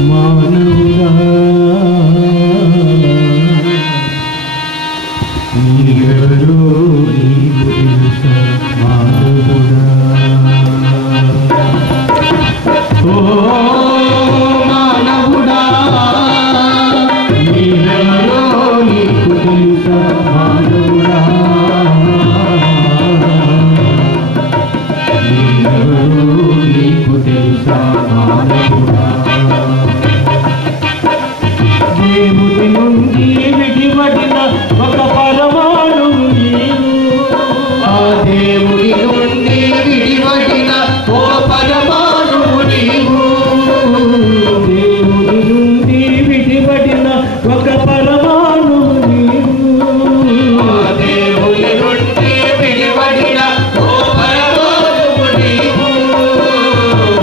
మానవుడా నీవెవరో నీకు తెలుసా మానవుడా ఓ మానవుడా నీవెవరో నీకు తెలుసా మానవుడా నీవెవరో నీకు తెలుసా మానవుడా దేవుని నుండి విడివడిన ఒక పరమాణువు నీవు ఆ దేవుని నుండి విడివడిన ఓ పరమాణువు నీవు దేవుని నుండి విడివడిన ఒక పరమాణువు నీవు ఆ దేవుని నుండి విడివడిన ఓ పరమాణువు నీవు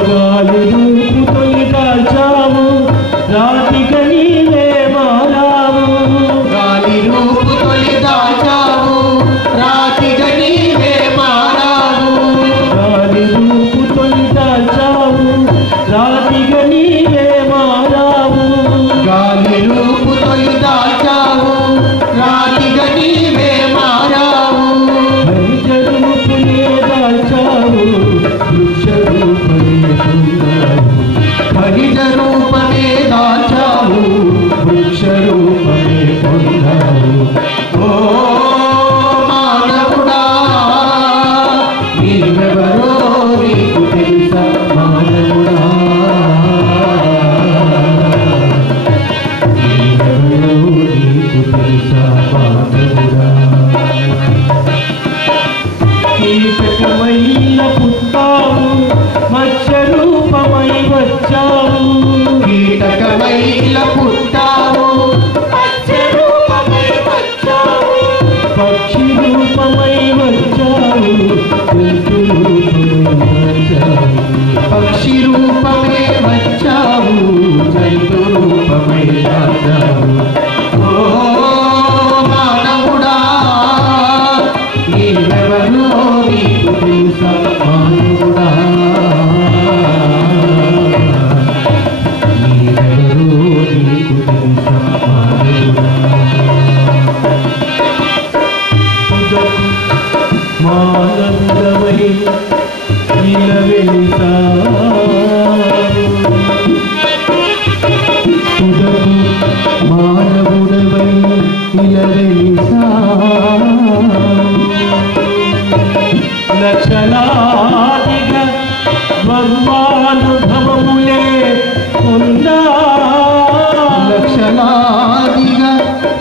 గాలి రూపు తొలి దాల్చావు రాతిక నీవే మారావు గాలి రూపు తొలి దాల్చావు రాతిక నీవే మారావు గాలి రూపు తొలి దాల్చావు రాతిక నీవే మారావు గాలి రూపు తొలి దాల్చావు రాతిక నీవే మారావు ఖనిజ రూపునే దాల్చావు వృక్ష రూపమే పొందావు ఖనిజ రూపమే దాల్చావు వృక్ష రూపమే పొందావు ఓ మానవుడా నీవెవరో నీకు తెలుసా మానవుడా నీవెవరో నీకు తెలుసా మానవుడా కీటకమైన పుట్టావు మత్స్య రూపమై వచ్చావు కీటకమైన పుట్టావు మత్స్య రూపమై వచ్చావు పక్షి రూపమై వచ్చావు జంతు రూపమై వచ్చావు పక్షి రూపమే వచ్చావు జంతు రూపమై వచ్చావు ఓ మానవుడా నీవెవరో నీకు తెలుసా మానవుడా నీవెవరో నీకు తెలుసా మానవుడా తుదకు మానవుడవై ఇలా వెలిసావు తుదకు మానవుడవై ఇలా వెలిసావు లక్షలాదిగా ద్వంద్వానుభవములే పొందావు లక్షలాదిగా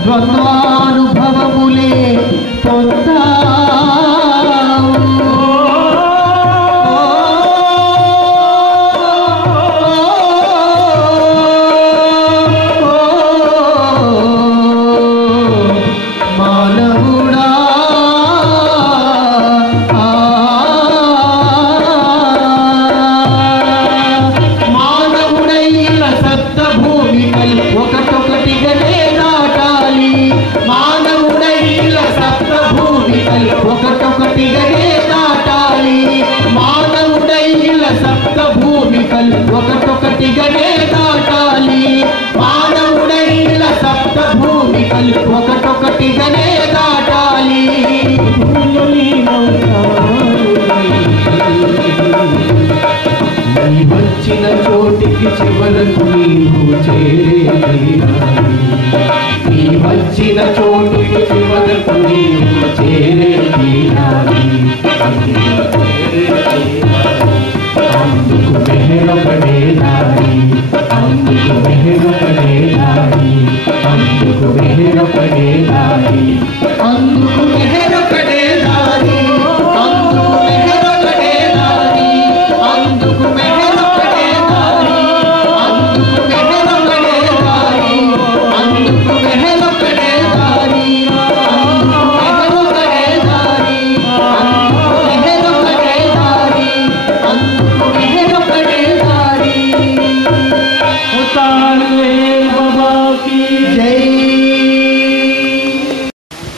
ద్వంద్వానుభవములే పొందావు మానవుడా మానవుడైన సప్త భూమికలు ఒకటొకటిగానే దాటాలి మానవుడైన సప్త భూమికలు ఒకటొకటిగానే దాటాలి మానవుడైన సప్త భూమికలు ఒకటొకటిగానే దాటాలి మానవుడైన సప్త భూమికలు ఒకటొకటిగానే దాటాలి నీ వచ్చిన చోటికి చివరకు నీవు చేరే తీరాలి నీ వచ్చిన చోటికి చివరకు నీవు చేరే తీరాలి అందుకు మెహరపడే దారి అందుకు మెహరపడే దారి అందుకు మెహరపడే దారి అందుకు మెహరపడే దారి అందుకు మెహరపడే దారి అందుకు మెహరపడే దారి అందుకు మెహరపడే దారి అందుకు మెహరపడే దారి అందుకు మెహరపడే దారి అందుకు మెహరపడే దారి అందుకు మెహరపడే దారి अवतार मेहर बाबा की जय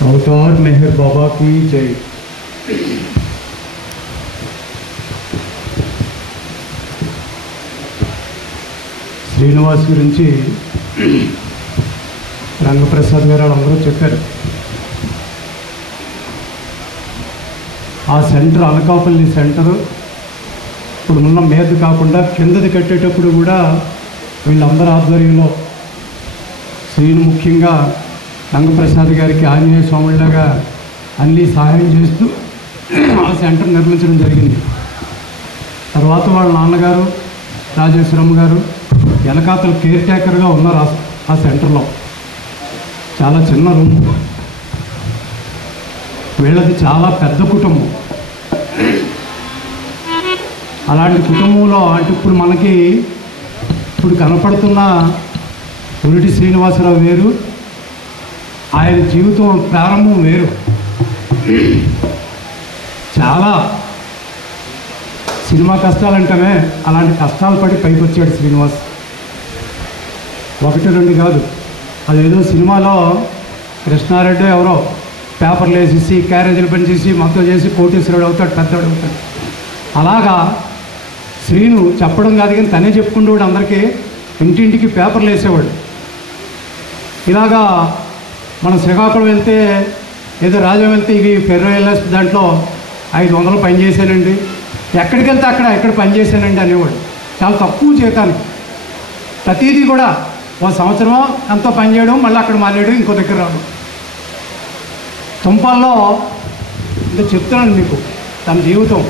अवतार मेहर बाबा की जय। శ్రీనివాస్ గురించి రంగప్రసాద్ గారు అందరూ చెప్పారు. ఆ సెంటర్ అనకాపల్లి సెంటరు ఇప్పుడు ఉన్న మీద కాకుండా కిందది కట్టేటప్పుడు కూడా వీళ్ళందరి ఆధ్వర్యంలో శ్రీను ముఖ్యంగా రంగప్రసాద్ గారికి ఆంజనేయ స్వామిలాగా అన్నీ సహాయం చేస్తూ ఆ సెంటర్ నిర్మించడం జరిగింది. తర్వాత వాళ్ళ నాన్నగారు రాజేశ్వరమ్మ గారు వెనకాతలు కేర్ టేకర్గా ఉన్నారు ఆ సెంటర్లో. చాలా చిన్న రూమ్, వీళ్ళది చాలా పెద్ద కుటుంబం. అలాంటి కుటుంబంలో అంటే ఇప్పుడు మనకి ఇప్పుడు కనపడుతున్న పురిటి శ్రీనివాసరావు వేరు, ఆయన జీవితం ప్రారంభం వేరు. చాలా సినిమా కష్టాలంటేనే అలాంటి కష్టాలు పడి పైకి వచ్చాడు శ్రీనివాస్. 1-2 కాదు, అదేదో సినిమాలో కృష్ణారెడ్డి ఎవరో పేపర్లు వేసేసి క్యారేజీలు పనిచేసి మొత్తం చేసి కోటీశ్వరుడు అవుతాడు, పెద్దవాడు అవుతాడు. అలాగా శ్రీను చెప్పడం కాదు కానీ తనే చెప్పుకుంటూ అందరికీ ఇంటింటికి పేపర్లు వేసేవాడు. ఇలాగా మనం శ్రీకాకుళం వెళ్తే ఏదో రాజ్యం వెళ్తే ఇవి ఫెర్రోఎల్ఎస్ దాంట్లో 500 పని చేశానండి, ఎక్కడికి వెళ్తే అక్కడ ఎక్కడ పని చేశానండి అనేవాడు. చాలా తక్కువ జీతానికి ప్రతిదీ కూడా 1 సంవత్సరం ఎంతో పని చేయడం, మళ్ళీ అక్కడ మానేయడం, ఇంకో దగ్గర రావడం. తుంపాల్లో ఇంకా చెప్తున్నాను మీకు తన జీవితం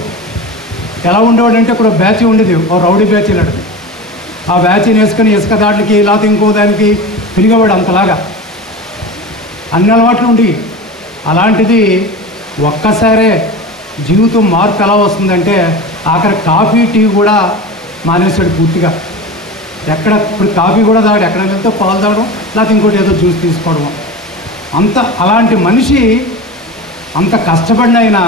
ఎలా ఉండేవాడంటే ఇక్కడ బ్యాచ్ ఉండేది, ఓ రౌడీ బ్యాచ్ ఇలాంటి. ఆ బ్యాచ్ని వేసుకొని ఇసుక దాట్లకి లేకపోతే ఇంకో దానికి తిరిగేవాడు. అంతలాగా అన్ని అలవాట్లు ఉండి అలాంటిది ఒక్కసారే జీవితం మార్పు ఎలా వస్తుందంటే ఆఖరి కాఫీ టీ కూడా మానేశాడు పూర్తిగా. ఎక్కడ ఇప్పుడు కాఫీ కూడా తాగాడు, ఎక్కడ వెళ్తే పాలు తాగడం లేకపోతే ఇంకోటి ఏదో జ్యూస్ తీసుకోవడం. అంత అలాంటి మనిషి అంత కష్టపడినైనా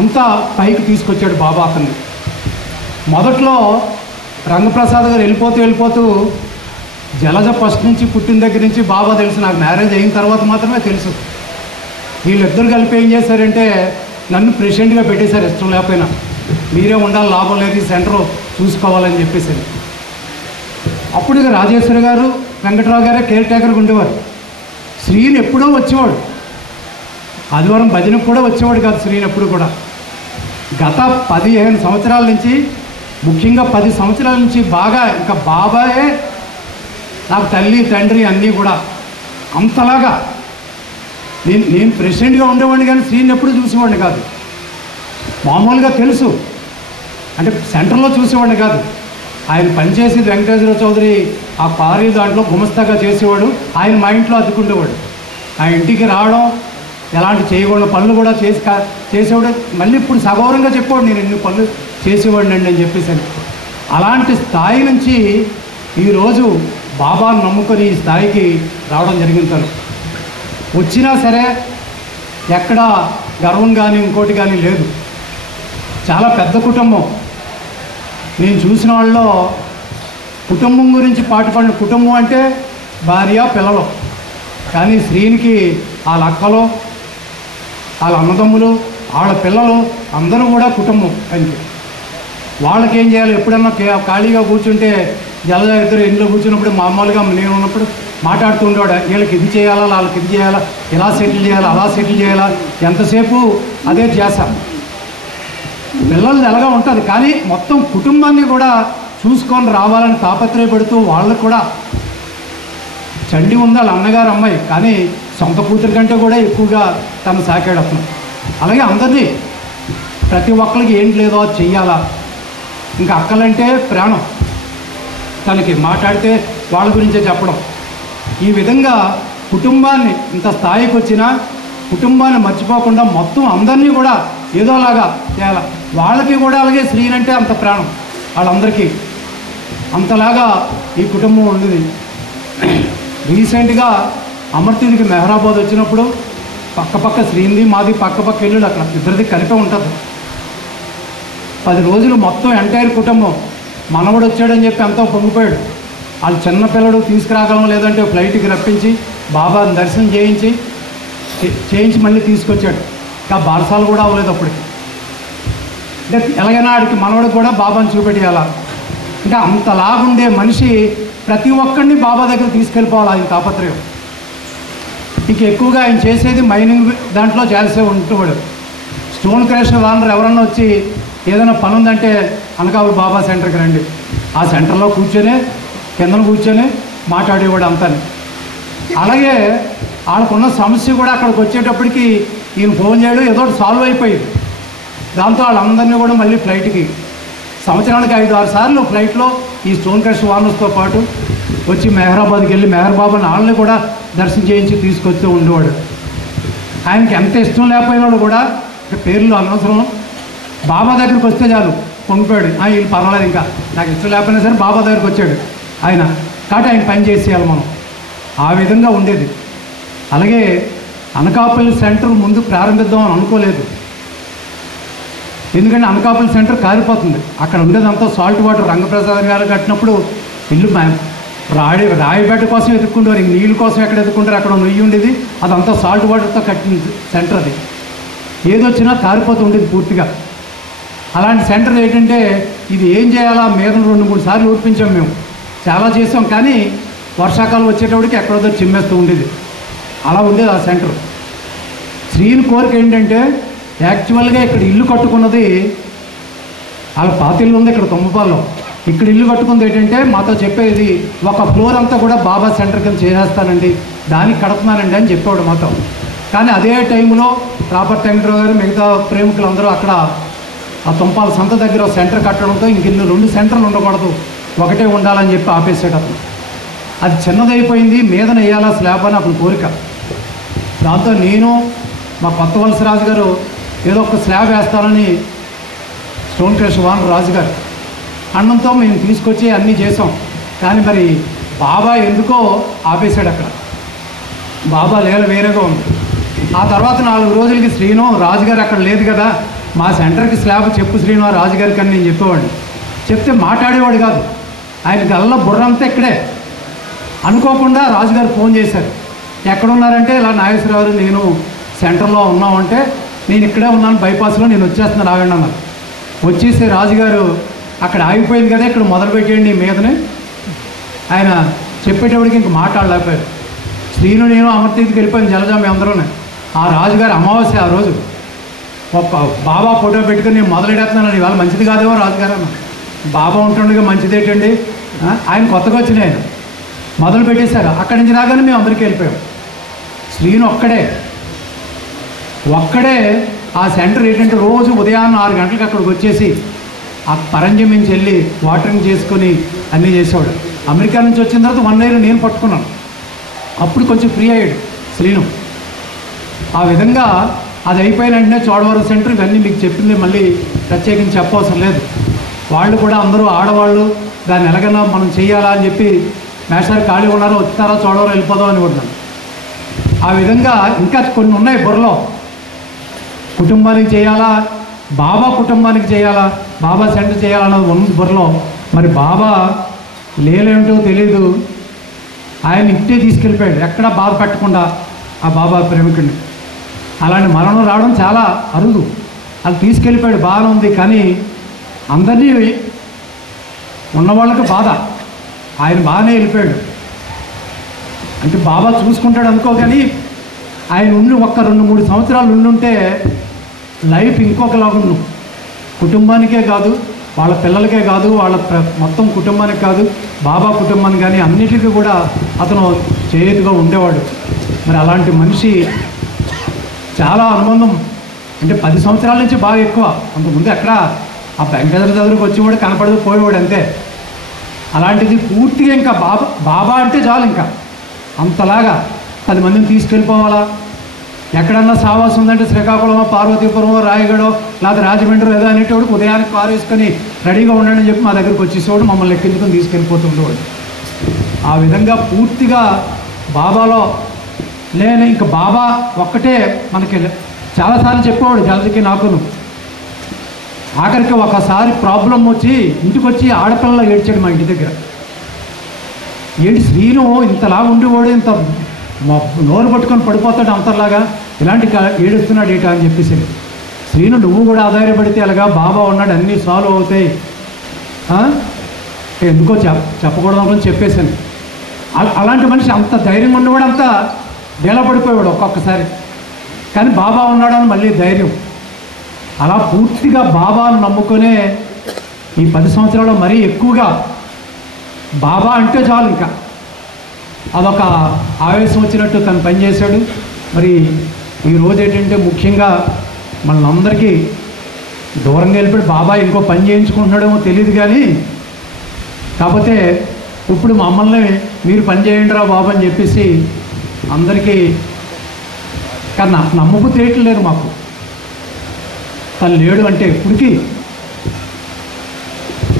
అంత పైకి తీసుకొచ్చాడు బాబా అతన్ని. మొదట్లో రంగప్రసాద్ గారు వెళ్ళిపోతూ జలజ ఫస్ట్ నుంచి పుట్టిన దగ్గర నుంచి బాబా తెలుసు. నాకు మ్యారేజ్ అయిన తర్వాత మాత్రమే తెలుసు. వీళ్ళిద్దరు కలిపి ఏం చేశారంటే నన్ను ప్రెసిడెంట్గా పెట్టేశారు, ఇష్టం లేకపోయినా. మీరే ఉండాలి, లాభం లేదు, ఈ సెంటర్ చూసుకోవాలని చెప్పేసి. అప్పుడు ఇక రాజేశ్వరి గారు వెంకట్రావు గారే కేర్ టేకర్గా ఉండేవారు. శ్రీని ఎప్పుడో వచ్చేవాడు, ఆదివారం భజనకు కూడా వచ్చేవాడు కాదు శ్రీని ఎప్పుడు కూడా. గత 15 సంవత్సరాల నుంచి, ముఖ్యంగా 10 సంవత్సరాల నుంచి బాగా ఇంకా బాబాయే నాకు తల్లి తండ్రి అన్నీ కూడా. అంతలాగా నేను ప్రెసిడెంట్గా ఉండేవాడిని కానీ శ్రీని ఎప్పుడు చూసేవాడిని కాదు. మామూలుగా తెలుసు అంటే సెంటర్లో చూసేవాడిని కాదు. ఆయన పనిచేసేది వెంకటేశ్వర చౌదరి ఆ కారీ దాంట్లో గుమస్తాగా చేసేవాడు. ఆయన మా ఇంట్లో అద్దుకుండేవాడు. ఆ ఇంటికి రావడం, ఎలాంటి చేయకూడని పనులు కూడా చేసేవాడు. మళ్ళీ ఇప్పుడు సగౌరవంగా చెప్పాడు, నేను ఎన్ని పనులు చేసేవాడిని అండి అని చెప్పేసి. అలాంటి స్థాయి నుంచి ఈరోజు బాబాను నమ్ముకొని ఈ స్థాయికి రావడం జరిగింది. తను వచ్చినా సరే ఎక్కడ గర్వం కానీ ఇంకోటి కానీ లేదు. చాలా పెద్ద కుటుంబం. నేను చూసిన వాళ్ళలో కుటుంబం గురించి పాటుపడిన కుటుంబం అంటే భార్య పిల్లలు. కానీ శ్రీనికి వాళ్ళ అక్కలు, వాళ్ళ అన్నదమ్ములు, వాళ్ళ పిల్లలు అందరూ కూడా కుటుంబం. అంటే వాళ్ళకేం చేయాలి, ఎప్పుడన్నా ఖాళీగా కూర్చుంటే జలజ ఇద్దరు ఇంట్లో కూర్చున్నప్పుడు మామూలుగా నేను ఉన్నప్పుడు మాట్లాడుతూ ఉండేవాడు. వీళ్ళకి ఇది చేయాలా, వాళ్ళకి ఇది చేయాలా, ఇలా సెటిల్ చేయాలా, అలా సెటిల్ చేయాలా, ఎంతసేపు అదే చేస్తాం. పిల్లలు ఎలాగా ఉంటుంది కానీ మొత్తం కుటుంబాన్ని కూడా చూసుకొని రావాలని తాపత్రయపడుతూ వాళ్ళకు కూడా చండి ఉంది వాళ్ళ అన్నగారు అమ్మాయి, కానీ సొంత కూతురి కంటే కూడా ఎక్కువగా తను సాకాడు అతను. అలాగే అందరినీ ప్రతి ఒక్కరికి ఏంటి లేదో అది చెయ్యాలా. ఇంకా అక్కలంటే ప్రాణం తనకి, మాట్లాడితే వాళ్ళ గురించే చెప్పడం. ఈ విధంగా కుటుంబాన్ని ఇంత స్థాయికి వచ్చినా కుటుంబాన్ని మర్చిపోకుండా మొత్తం అందరినీ కూడా ఏదోలాగా చేయాలి. వాళ్ళకి కూడా అలాగే శ్రీనంటే అంత ప్రాణం, వాళ్ళందరికీ అంతలాగా ఈ కుటుంబం ఉండేది. రీసెంట్గా అమర్తీదికి మెహరాబాద్ వచ్చినప్పుడు పక్క శ్రీనిది మాది పక్క ఇల్లులు, అక్కడ ఇద్దరిది కలిపే ఉంటుంది. 10 రోజులు మొత్తం ఎంటైర్ కుటుంబం. మనవడు వచ్చాడని చెప్పి ఎంతో పొంగిపోయాడు. వాళ్ళు చిన్నపిల్లడు తీసుకురాగలం లేదంటే ఫ్లైట్కి రప్పించి బాబాని దర్శనం చేయించి మళ్ళీ తీసుకొచ్చాడు. ఇంకా బారసాలు కూడా అవ్వలేదు అప్పటికి. అంటే ఎలాగైనా ఆడికి మనవడికి కూడా బాబాని చూపెట్టేయాలా. ఇంకా అంతలాగుండే మనిషి ప్రతి ఒక్కరిని బాబా దగ్గర తీసుకెళ్ళిపోవాలి ఆయన తాపత్రయం. ఇంక ఎక్కువగా ఆయన చేసేది మైనింగ్ దాంట్లో చేసే ఉంటున్నాడు. స్టోన్ క్రషర్ వాళ్ళందరూ ఎవరన్నా వచ్చి ఏదైనా పని ఉందంటే అనకాపల్లి బాబా సెంటర్కి రండి, ఆ సెంటర్లో కూర్చొని కిందన కూర్చొని మాట్లాడేవాడు అంతా. అలాగే వాళ్ళకున్న సమస్య కూడా అక్కడికి వచ్చేటప్పటికి ఈయన ఫోన్ చేయడం ఏదో సాల్వ్ అయిపోయింది. దాంతో వాళ్ళందరినీ కూడా మళ్ళీ ఫ్లైట్కి సంవత్సరానికి 5-6 సార్లు ఫ్లైట్లో ఈ స్టోన్ క్రషర్ వానర్స్తో పాటు వచ్చి మెహరాబాద్కి వెళ్ళి మెహర్బాబాని వాళ్ళని కూడా దర్శనం చేయించి తీసుకొస్తూ ఉండేవాడు. ఆయనకి ఎంత ఇష్టం లేకపోయినాడు కూడా పేర్లు అనవసరం, బాబా దగ్గరికి వస్తే చాలు పొంగిపోయాడు. వీళ్ళు పర్వాలేదు, ఇంకా నాకు ఇష్టం లేకపోయినా సరే బాబా దగ్గరికి వచ్చాడు ఆయన, కాబట్టి ఆయన పని చేసేయాలి మనం, ఆ విధంగా ఉండేది. అలాగే అనకాపల్లి సెంటర్ ముందు ప్రారంభిద్దామని అనుకోలేదు. ఎందుకంటే అనకాపల్లి సెంటర్ కాలిపోతుంది. అక్కడ ఉండేదంతా సాల్ట్ వాటర్. రంగప్రసాద్ గారు కట్టినప్పుడు ఇల్లు రాయిబెడ్డ కోసం ఎదుర్కొంటారు, ఇంక నీళ్ళ కోసం ఎక్కడ ఎదుర్కొంటారు, అక్కడ నొయ్యి ఉండేది, అదంతా సాల్ట్ వాటర్తో కట్టిన సెంటర్. అది ఏదొచ్చినా కారిపోతూ ఉండేది పూర్తిగా. అలాంటి సెంటర్ ఏంటంటే ఇది ఏం చేయాలా మీద 2-3 సార్లు ఊర్పించాం మేము, చాలా చేసాం. కానీ వర్షాకాలం వచ్చేటప్పటికి ఎక్కడో చిమ్మేస్తూ ఉండేది. అలా ఉండేది ఆ సెంటర్. శ్రీని కోరిక ఏంటంటే యాక్చువల్గా ఇక్కడ ఇల్లు కట్టుకున్నది వాళ్ళ పాత ఇల్లు ఉంది ఇక్కడ తుమ్మపాల్లో. ఇక్కడ ఇల్లు కట్టుకుంది ఏంటంటే మాతో చెప్పేది ఒక ఫ్లోర్ అంతా కూడా బాబా సెంటర్ కింద చేసేస్తానండి, దానికి కడుతున్నానండి అని చెప్పేవాడు మాతో. కానీ అదే టైంలో రాబర్ట్ వెంకటరావు గారు మిగతా ప్రేమికులందరూ అక్కడ ఆ తుంపాల సంత దగ్గర సెంటర్ కట్టడంతో ఇంక ఇల్లు 2 సెంటర్లు ఉండకూడదు, ఒకటే ఉండాలని చెప్పి ఆపేసాడు అతను. అది చిన్నదైపోయింది, మీదన వేయాలా స్లాబ్ అని అతని కోరిక. దాంతో నేను మా కొత్త వలస రాజు గారు ఏదో ఒక స్లాబ్ వేస్తానని స్టోన్ క్రషర్ వాన్ రాజు గారు అన్నంతో మేము తీసుకొచ్చి అన్నీ చేసాం. కానీ మరి బాబా ఎందుకో ఆపేశాడు అక్కడ. బాబా వేరేగా ఉంది. ఆ తర్వాత 4 రోజులకి శ్రీను రాజుగారు అక్కడ లేదు కదా, మా సెంటర్కి స్లాబ్ చెప్పు శ్రీను రాజుగారికి అని నేను చెప్పేవాడిని. చెప్తే మాట్లాడేవాడు కాదు. ఆయన గల్ల బుర్రంతా ఇక్కడే. అనుకోకుండా రాజుగారు ఫోన్ చేశారు, ఎక్కడున్నారంటే ఇలా నాగేశ్వరరావు నేను సెంటర్లో ఉన్నామంటే నేను ఇక్కడే ఉన్నాను, బైపాస్లో నేను వచ్చేస్తున్నాను ఆగండి అన్నారు. వచ్చేసి రాజుగారు అక్కడ ఆగిపోయింది కదా, ఇక్కడ మొదలుపెట్టేయండి మీదనే ఆయన చెప్పేటప్పటికి ఇంక మాట్లాడలేకపోయారు. శ్రీను నేను అమర్తీతికి వెళ్ళిపోయింది జలజా మీ అందరూనే. ఆ రాజుగారు అమావాస్య ఆ రోజు బాబా ఫోటో పెట్టుకుని నేను మొదలెడేస్తున్నాను, ఇవాళ మంచిది కాదేమో రాజుగారు అన్న. బాబా ఉంటుండగా మంచిదేటండి, ఆయన కొత్తగా వచ్చినాయి, ఆయన మొదలు పెట్టేశారు. అక్కడి నుంచి రాగానే మేము అందరికీ వెళ్ళిపోయాం. శ్రీను ఒక్కడే ఆ సెంటర్ ఏంటంటే రోజు ఉదయాన్నే 6 గంటలకు అక్కడికి వచ్చేసి ఆ పరంజం నుంచి వెళ్ళి వాటరింగ్ చేసుకొని అన్నీ చేసేవాడు. అమెరికా నుంచి వచ్చిన తర్వాత 1 year నేను పట్టుకున్నాను. అప్పుడు కొంచెం ఫ్రీ అయ్యాడు శ్రీను. ఆ విధంగా అది అయిపోయిన వెంటనే చోడవరం సెంటర్ ఇవన్నీ మీకు చెప్పింది మళ్ళీ ప్రత్యేకించి చెప్పవసరం లేదు. వాళ్ళు కూడా అందరూ ఆడవాళ్ళు దాన్ని ఎలాగైనా మనం చేయాలా అని చెప్పి మేషారు ఖాళీ ఉన్నారో వచ్చారా చోడవరం వెళ్ళిపోదాం అని కొన్నాను. ఆ విధంగా ఇంకా కొన్ని ఉన్నాయి బుర్రలో. కుటుంబానికి చేయాలా, బాబా కుటుంబానికి చేయాలా, బాబా సెంటర్ చేయాలన్నది ఉంది బుర్రలో. మరి బాబా లేలేమిటో తెలీదు, ఆయన ఇంటే తీసుకెళ్ళిపోయాడు ఎక్కడా బాధ పెట్టకుండా ఆ బాబా ప్రేమికుడిని. అలాంటి మరణం రావడం చాలా అరుదు. అది తీసుకెళ్ళిపోయాడు, బాగానే ఉంది. కానీ అందరినీ ఉన్నవాళ్ళకి బాధ, ఆయన బాగానే వెళ్ళిపోయాడు. అంటే బాబా చూసుకుంటాడు అనుకో. కానీ ఆయన ఉండి ఒక్క 2-3 సంవత్సరాలు ఉండుంటే లైఫ్ ఇంకొకలాగుండు. కుటుంబానికే కాదు, వాళ్ళ పిల్లలకే కాదు, వాళ్ళ మొత్తం కుటుంబానికి కాదు, బాబా కుటుంబానికి కానీ అన్నిటికీ కూడా అతను చేతుగా ఉండేవాడు. మరి అలాంటి మనిషి చాలా అనుబంధం, అంటే 10 సంవత్సరాల నుంచి బాగా ఎక్కువ. అంతకుముందు ఎక్కడ ఆ వెంకటేశ్వర దగ్గరకు వచ్చేవాడు, కనపడదు, పోయేవాడు అంతే. అలాంటిది పూర్తిగా ఇంకా బాబా అంటే చాలు, ఇంకా అంతలాగా 10 మందిని తీసుకెళ్ళిపోవాలా. ఎక్కడన్నా సావాసం ఉందంటే శ్రీకాకుళమో, పార్వతీపురమో, రాయగడో, లేకపోతే రాజమండ్రి ఏదో అనేటోడు ఉదయానికి కారు వేసుకొని రెడీగా ఉండండి అని చెప్పి మా దగ్గరికి వచ్చేసేవాడు, మమ్మల్ని ఎక్కించుకొని తీసుకెళ్ళిపోతుండేవాడు. ఆ విధంగా పూర్తిగా బాబాలో నేను ఇంకా బాబా ఒక్కటే మనకి చాలాసార్లు చెప్పేవాడు జలదికి నాకును. ఆఖరికి ఒకసారి ప్రాబ్లం వచ్చి ఇంటికి వచ్చి ఆడపిల్లలా ఏడ్చాడు మా ఇంటి దగ్గర. ఏంటి శ్రీను ఇంతలాగా ఉండేవాడు, ఇంత నోరు పట్టుకొని పడిపోతాడు అంతలాగా, ఇలాంటి ఏడుస్తున్నాడు ఏటా అని చెప్పేసి. శ్రీను నువ్వు కూడా ఆధారపడితే అలాగా బాబా ఉన్నాడు, అన్నీ సాల్వ్ అవుతాయి, ఎందుకో చెప్పకూడదు అనుకుని చెప్పేశాను. అలాంటి మనిషి అంత ధైర్యం ఉన్నవాడు, అంతా డేలా పడిపోయాడు ఒక్కొక్కసారి. కానీ బాబా ఉన్నాడని మళ్ళీ ధైర్యం. అలా పూర్తిగా బాబాను నమ్ముకునే ఈ 10 సంవత్సరాల్లో మరీ ఎక్కువగా బాబా అంటే చాలు, ఇంకా అదొక ఆవేశం వచ్చినట్టు తను పనిచేశాడు. మరి ఈరోజు ఏంటంటే ముఖ్యంగా మనందరికీ దూరంగా వెళ్ళిపోయి బాబా ఇంకో పని చేయించుకుంటున్నాడేమో తెలియదు, కానీ కాకపోతే ఇప్పుడు మమ్మల్ని మీరు పని చేయండి రా బాబు అని చెప్పేసి అందరికీ కన్నా నమ్మకు తెలియట్లేదు మాకు. తను లేడు అంటే ఇప్పటికీ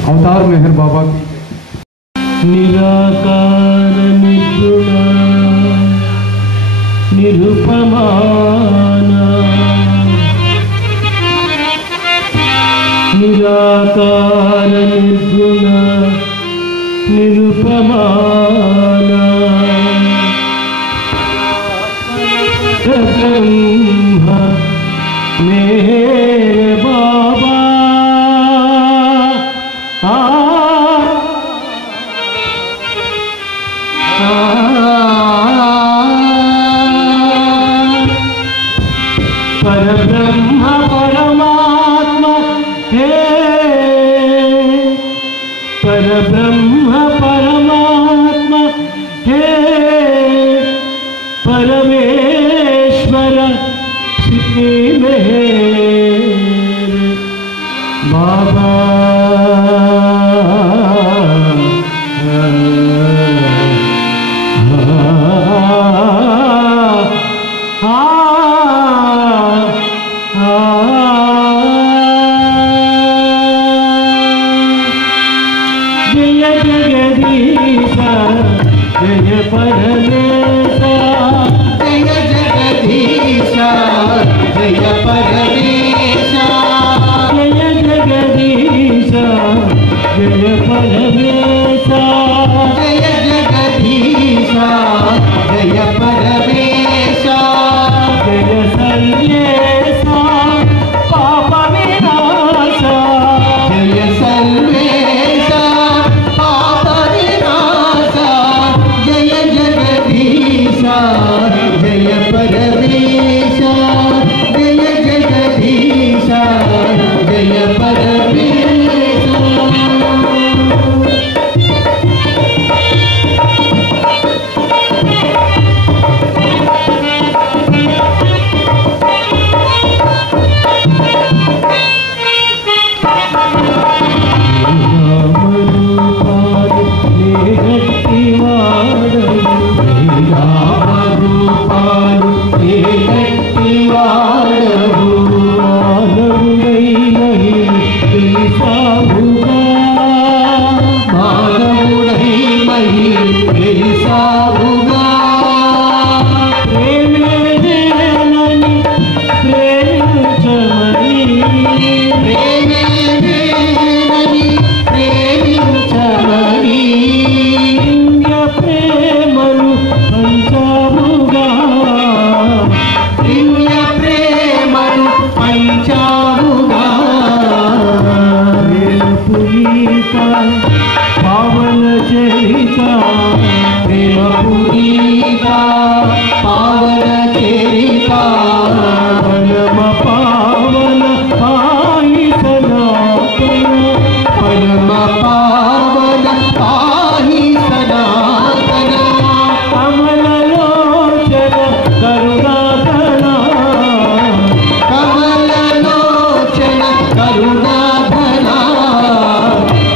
అవతార్ మెహర్ బాబాకి నిరాకార నిర్గుణ నిరుపమాన నిరాకార నిర్గుణ నిరుపమాన బ్రహ్మ మేరే బాబా परब्रह्म परमात्मा हे परब्रह्म परमात्मा हे परमेश्वर श्री मेहर बाबा जय परमेशा जय जगदीशा जय परमेशा जय जगदीशा जय परमेशा जय जगदीशा जय परमेशा जय सर्वेशा पाप विनाशा जय सर्वेशा पाप विनाशा जय जगदीशा जय परमेशा जय जगदीशा जय परमेशा पावन चरिता प्रेम पुरीता पावन चरिता परम पावन आई सनातन परम पावन आई सनातन कमल लोचन करुणाधना कमल लोचन करुणाधना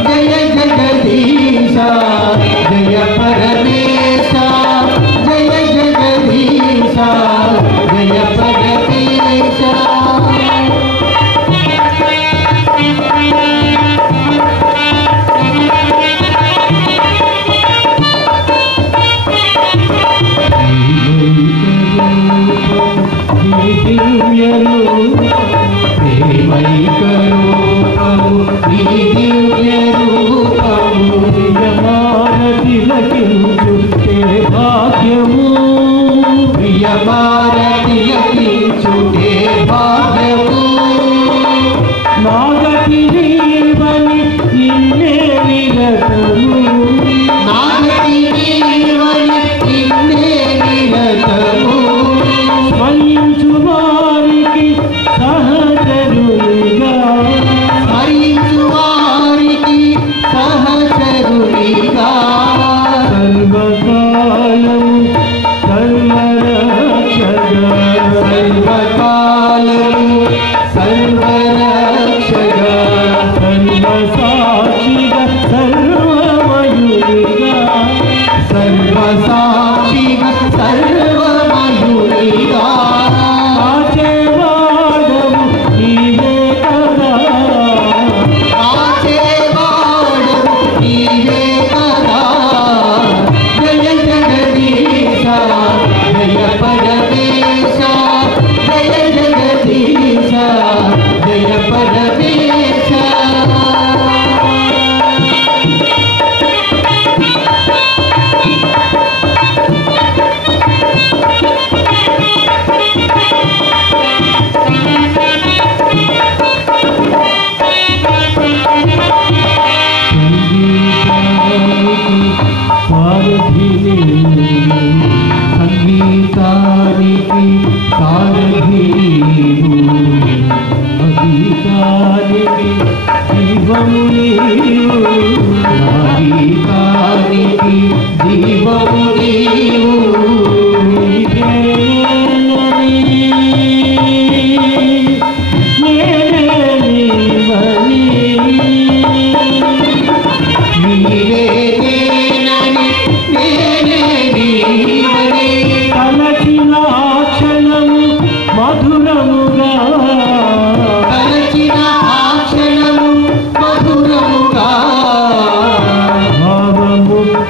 जय जगदीशा जय परमेशा जय जगदीशा जय परमेशा दिव्य रूप प्रेमैक रूपము నీ దివ్య రూపము ప్రియమార తిలకించుటే భాగ్యము ప్రియమార తిలకించుటే భాగ్యము నాగతి జీవని నిన్నే విరత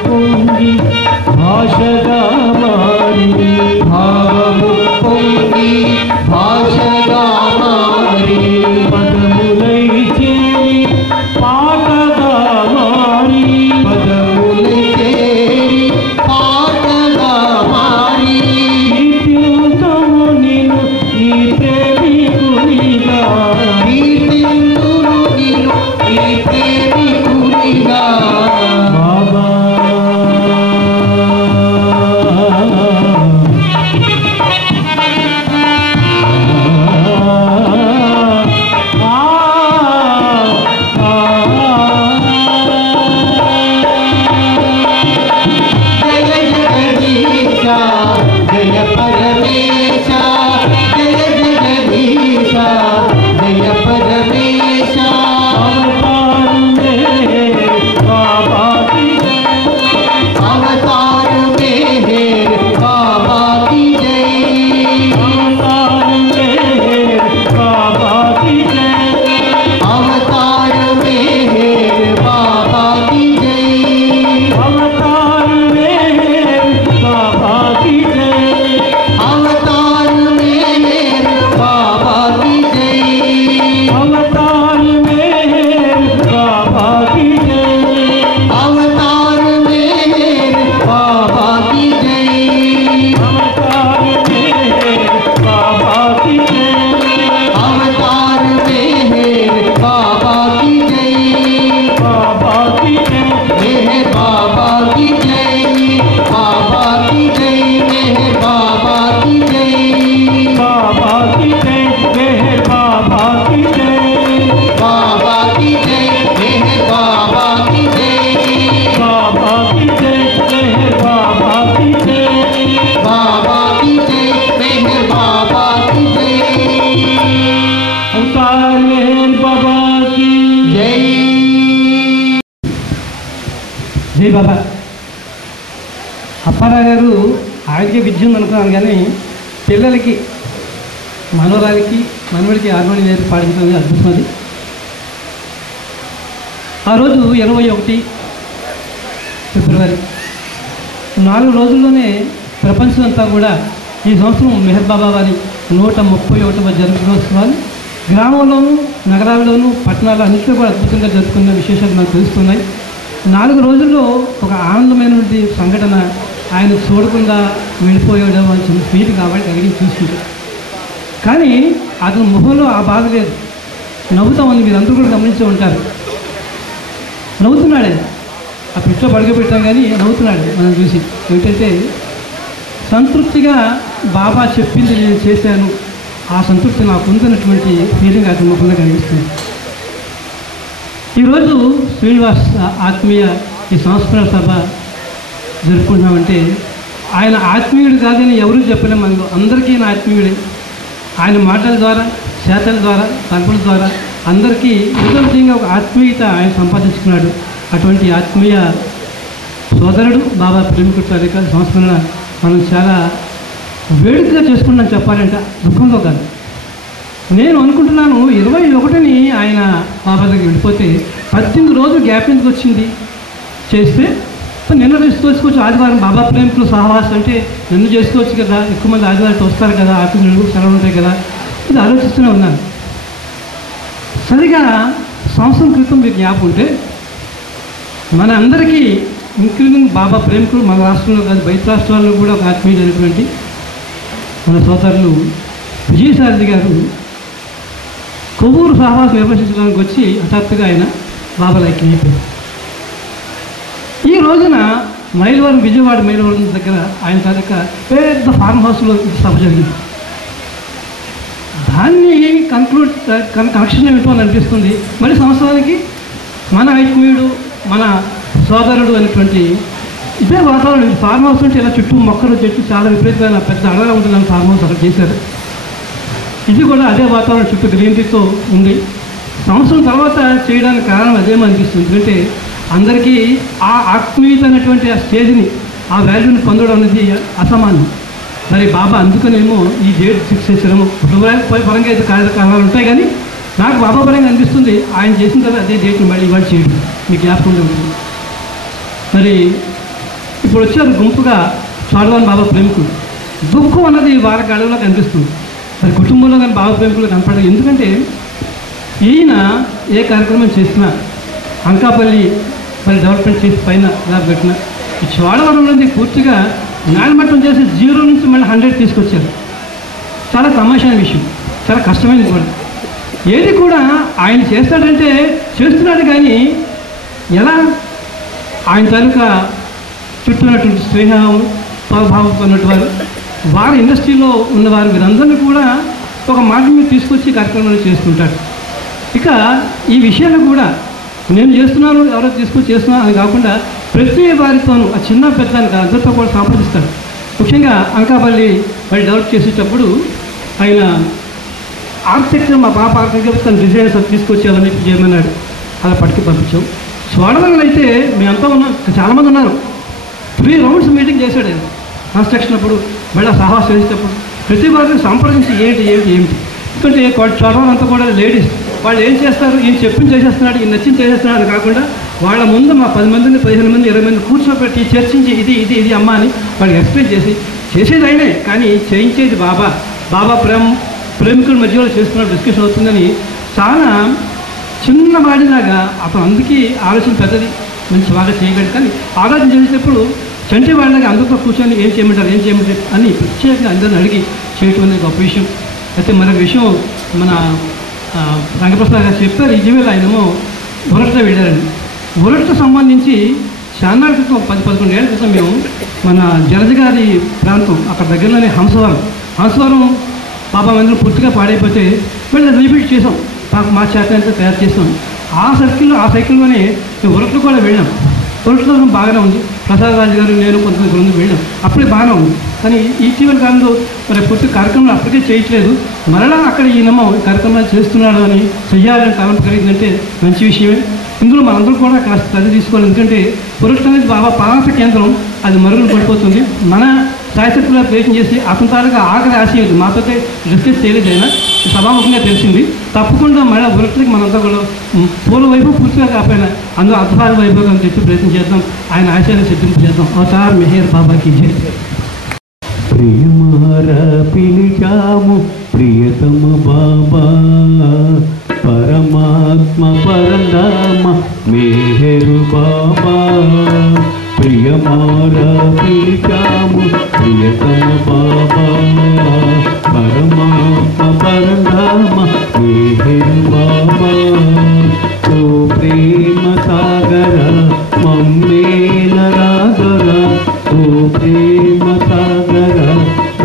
పొంగి భాషగా మారి భావము పొంగి భాషగా మారి పదములై చేరి పాటగా మారి పదములై చేరి పాటగా మారి కీర్తింతుము నిన్ను నీ ప్రేమికునిగా కీర్తింతుము నిన్ను నీ ప్రేమికునిగా బాబా జయ పరమేశ జయ జగదీశ జయ పరమేశ अवतार में बाबा की जय अवतार में बाबा की जय अवतार में बाबा की जय अवतार में बाबा की जय अवतार में बाबा की जय अवतार में बाबा की जय अवतार में बाबा की जय अवतार में बाबा की जय अवतार में बाबा की जय बाबा की जय बाबा की जय बाबा की जय बाबा की जय बाबा की जय बाबा की जय बाबा की जय बाबा की जय बाबा की जय बाबा की जय बाबा की जय बाबा की जय अवतार में बाबा की जय జై బాబా. అప్పారావు గారు ఆయనకే విద్య ఉందనుకున్నాను, కానీ పిల్లలకి మనవరాలకి మనవడికి హార్మోని నేర్పి పాడించడం అద్భుతం. అది ఆ రోజు 21 ఫిబ్రవరి 4 రోజుల్లోనే ప్రపంచం అంతా కూడా ఈ సంవత్సరం మెహర్ బాబా వారి 131వ జన్మదినోత్సవాలు గ్రామంలోనూ నగరాల్లోనూ పట్టణాలు అన్నింటిలో కూడా అద్భుతంగా జరుపుకున్న విశేషాలు నాకు తెలుస్తున్నాయి. 4 రోజుల్లో ఒక ఆనందమైనటువంటి సంఘటన ఆయన చూడకుండా వెళ్ళిపోయాడు అని ఫీల్ కాబట్టి అడిగి చూసుకుంటారు. కానీ అతని ముఖంలో ఆ బాధ లేదు, నవ్వుతా ఉంది. మీరు అందరూ కూడా గమనించే ఉంటారు. నవ్వుతున్నాడే, ఆ పిట్లో పడుకోబెట్టాం కానీ నవ్వుతున్నాడు మనం చూసి. ఏంటంటే సంతృప్తిగా బాబా చెప్పింది నేను చేశాను, ఆ సంతృప్తి నాకు ఉందన్నటువంటి ఫీలింగ్ అతని ముఖంలో కనిపిస్తుంది. ఈరోజు శ్రీనివాస్ ఆత్మీయ ఈ సంస్మరణ సభ జరుపుకుంటున్నామంటే ఆయన ఆత్మీయుడు కాదని ఎవరూ చెప్పలేము. మనకు అందరికీ ఆయన ఆత్మీయుడే. ఆయన మాటల ద్వారా, చేతల ద్వారా, తలుపుల ద్వారా అందరికీ నిజంగా ఒక ఆత్మీయత ఆయన సంపాదించుకున్నాడు. అటువంటి ఆత్మీయ సోదరుడు బాబా ప్రేమికుడు తాలూకా సంస్మరణ మనం చాలా వేడుకగా చేసుకుంటున్నాం చెప్పాలంటే, దుఃఖంలో కాదు. నేను అనుకుంటున్నాను 21ని ఆయన బాబా దగ్గర వెళ్ళిపోతే 18 రోజులు గ్యాప్ ఎందుకు వచ్చింది చేస్తే, నిన్న చేసుకోవచ్చు. ఆదివారం బాబా ప్రేమికులు సహవాసం అంటే నిన్ను చేసుకోవచ్చు కదా, ఎక్కువ మంది ఆదివారం వస్తారు కదా, ఆఫీసులు సెలవులు ఉంటాయి కదా, ఇది ఆలోచిస్తూనే ఉన్నాను. సరిగా సంవత్సరం క్రితం మీకు జ్ఞాపకం ఉంటే మన అందరికీ ఇంక్లూడింగ్ బాబా ప్రేమికులు మన రాష్ట్రంలో కాదు బయట రాష్ట్రాల్లో కూడా ఒక ఆత్మీయులైనటువంటి మన సోదరులు విజయసారథి గారు కొవ్వూరు సహవాసం నిర్వహించడానికి వచ్చి హఠాత్తుగా ఆయన బాబా లైక్యం అయిపోయారు. ఈ రోజున మైలవరం, విజయవాడ మైలవరం దగ్గర ఆయన తాలూకా పెద్ద ఫార్మ్ హౌస్లో సభ జరిగింది. దాన్ని కనెక్షన్ ఏమిటో అని అనిపిస్తుంది. మరి సంవత్సరానికి మన ఆత్మీయుడు, మన సోదరుడు అనేటువంటి ఇదే వాతావరణం. ఫార్మ్ హౌస్ అంటే ఇలా చుట్టూ మొక్కలు, చెట్టు చాలా విపరీతమైన పెద్ద అడవిగా ఉంటుందని ఫార్మ్ హౌస్ అక్కడ చేశారు. ఇది కూడా అదే వాతావరణం, చుట్టూ గ్రీనరీతో ఉంది. సంవత్సరం తర్వాత చేయడానికి కారణం అదేమనిపిస్తుంది. ఎందుకంటే అందరికీ ఆ ఆత్మీయత అనేటువంటి ఆ స్టేజ్ని, ఆ వాల్యూని పొందడం అనేది అసమానం. మరి బాబా అందుకనేమో ఈ డేట్ ఫిక్స్ చేసాము. పరంగా అయితే కారణాలు ఉంటాయి, కానీ నాకు బాబా పరంగా అనిపిస్తుంది ఆయన చేసిన తర్వాత అదే డేట్ని మళ్ళీ ఇవాళ చేయడం మీకు జ్ఞాపకం ఉంటుంది. మరి ఇప్పుడు వచ్చారు గుంపుగా స్వామివారి బాబా ప్రేమికులు. దుఃఖం అన్నది వారికి అడవిలో కనిపిస్తుంది, మరి కుటుంబంలో కానీ బాబా ప్రేమికులు కనపడదు. ఎందుకంటే ఈయన ఏ కార్యక్రమం చేసినా అంకాపల్లి మరి డెవలప్మెంట్ చేసి పైన ఇలా పెట్టిన ఈ చోడవరం నుండి పూర్తిగా నాయమట్టం చేసి 0 నుంచి మళ్ళీ 100 తీసుకొచ్చారు. చాలా తమాషైన విషయం, చాలా కష్టమైనది కూడా. ఏది కూడా ఆయన చేస్తాడంటే చేస్తున్నాడు, కానీ ఎలా ఆయన తాలూకా చుట్టూ ఉన్నటువంటి స్నేహం స్వభావంతో ఉన్నటువంటి వారి ఇండస్ట్రీలో ఉన్నవారు వీరందరినీ కూడా ఒక మాట మీద తీసుకొచ్చి కార్యక్రమాలు చేస్తుంటాడు. ఇక ఈ విషయాలు కూడా నేను చేస్తున్నాను, ఎవరో తీసుకొచ్చి చేస్తున్నాను అని కాకుండా ప్రతి వారితోనూ ఆ చిన్న పెద్ద అందరితో కూడా సంప్రదిస్తాడు. ముఖ్యంగా అనకాపల్లి వాళ్ళు డెవలప్ చేసేటప్పుడు ఆయన ఆర్కిటెక్చర్ మా పాప ఆర్కిటెక్చర్ తన డిజైన్స్ తీసుకొచ్చేవాళ్ళని చేయమన్నాడు. అలా పట్టుకు పంపించాం. స్వాడవరం అయితే మేమంతా ఉన్నాం, చాలామంది ఉన్నారు. 3 రౌండ్స్ మీటింగ్ చేశాడు ఆయన కన్స్ట్రక్షన్ అప్పుడు, మళ్ళీ సాహసం చేసేటప్పుడు ప్రతి వారిని సంప్రదించి ఏంటి ఎందుకంటే చదవడం అంతా కూడా లేడీస్, వాళ్ళు ఏం చేస్తారు, ఈయన చెప్పింది చేసేస్తున్నాడు, ఈయన నచ్చింది చేసేస్తున్నాడు కాకుండా వాళ్ళ ముందు మా 10 మందిని 15 మంది 20 మంది కూర్చోబెట్టి చర్చించి ఇది అమ్మ అని వాళ్ళకి ఎక్స్ప్లెయిన్ చేసేది అయినే, కానీ చేయించేది బాబా ప్రేమికుల మధ్యలో చేస్తున్న డిస్కషన్ అవుతుందని చాలా చిన్న వాడిలాగా అతను అందుకే ఆలోచన పెద్దది, మంచి బాగా చేయగలడు. కానీ ఆలోచన చేసేటప్పుడు చంటి వాళ్ళకి అందరితో కూర్చొని ఏం చేయమంటారు అని ప్రత్యేకంగా అందరిని అడిగి చేయటం అనేది గొప్ప విషయం. అయితే మరొక విషయం మన రంగప్రసాద్ గారు చెప్పారు, ఇటీవల ఆయనేమో ఉరట్తో వెళ్ళారండి. ఉరట్తో సంబంధించి చాలా క్రితం 10-11 ఏళ్ళ క్రితం మేము మన జలజగారి ప్రాంతం అక్కడ దగ్గరలోనే హంసవరం బాబా మందిరం పూర్తిగా పాడైపోతే మళ్ళీ రీబిల్డ్ చేసాం, మా చేత అంతా తయారు చేసాం. ఆ సైకిల్లోనే మేము ఉరట్లు కూడా వెళ్ళాం. ఉరట్లో బాగానే ఉంది, ప్రసాద్ రాజు గారు నేను కొంతమంది బృందం వెళ్ళాం, అప్పుడే బాగానే ఉంది. కానీ ఇటీవల కాలంలో మరి పూర్తి కార్యక్రమాలు అప్పటికే చేయట్లేదు, మరలా అక్కడ ఈయనమో కార్యక్రమాలు చేస్తున్నాడు అని చెయ్యాలని తలంపు కలిగిందంటే మంచి విషయమే. ఇందులో మనందరూ కూడా కాస్త శ్రద్ధ తీసుకోవాలి. ఎందుకంటే పురుషులు అనేది బాబా పాత కేంద్రం, అది మరుగులు పడిపోతుంది. మన సాయశక్తులా ప్రయత్నం చేసి అతని తాలూకా ఆఖరి ఆశయం మాతో డిస్కస్ చేయలేదు, అయినా సభాముఖంగా తెలిసింది. తప్పకుండా మళ్ళీ పురుషులకి మనంతా కూడా పూర్వ వైపు పూర్తిగా కాకపోయినా అందులో అర్థాల వైభవం అని చెప్పి ప్రయత్నం చేద్దాం, ఆయన ఆశయాన్ని సిద్ధింపు చేద్దాం. అవతార్ మెహర్ బాబాకి జై. ప్రియమారా పిలిచాము ప్రియతమ బాబా, పరమాత్మ పరధామ మేహరు బాబా. ప్రియమారా పిలిచాము ప్రియతమ బాబా, పరమాత్మ పరధామ మేహరు బాబా. ఓ ప్రేమ సాగర మమ్మేల రాగరా, ఓ ప్రేమ సాగర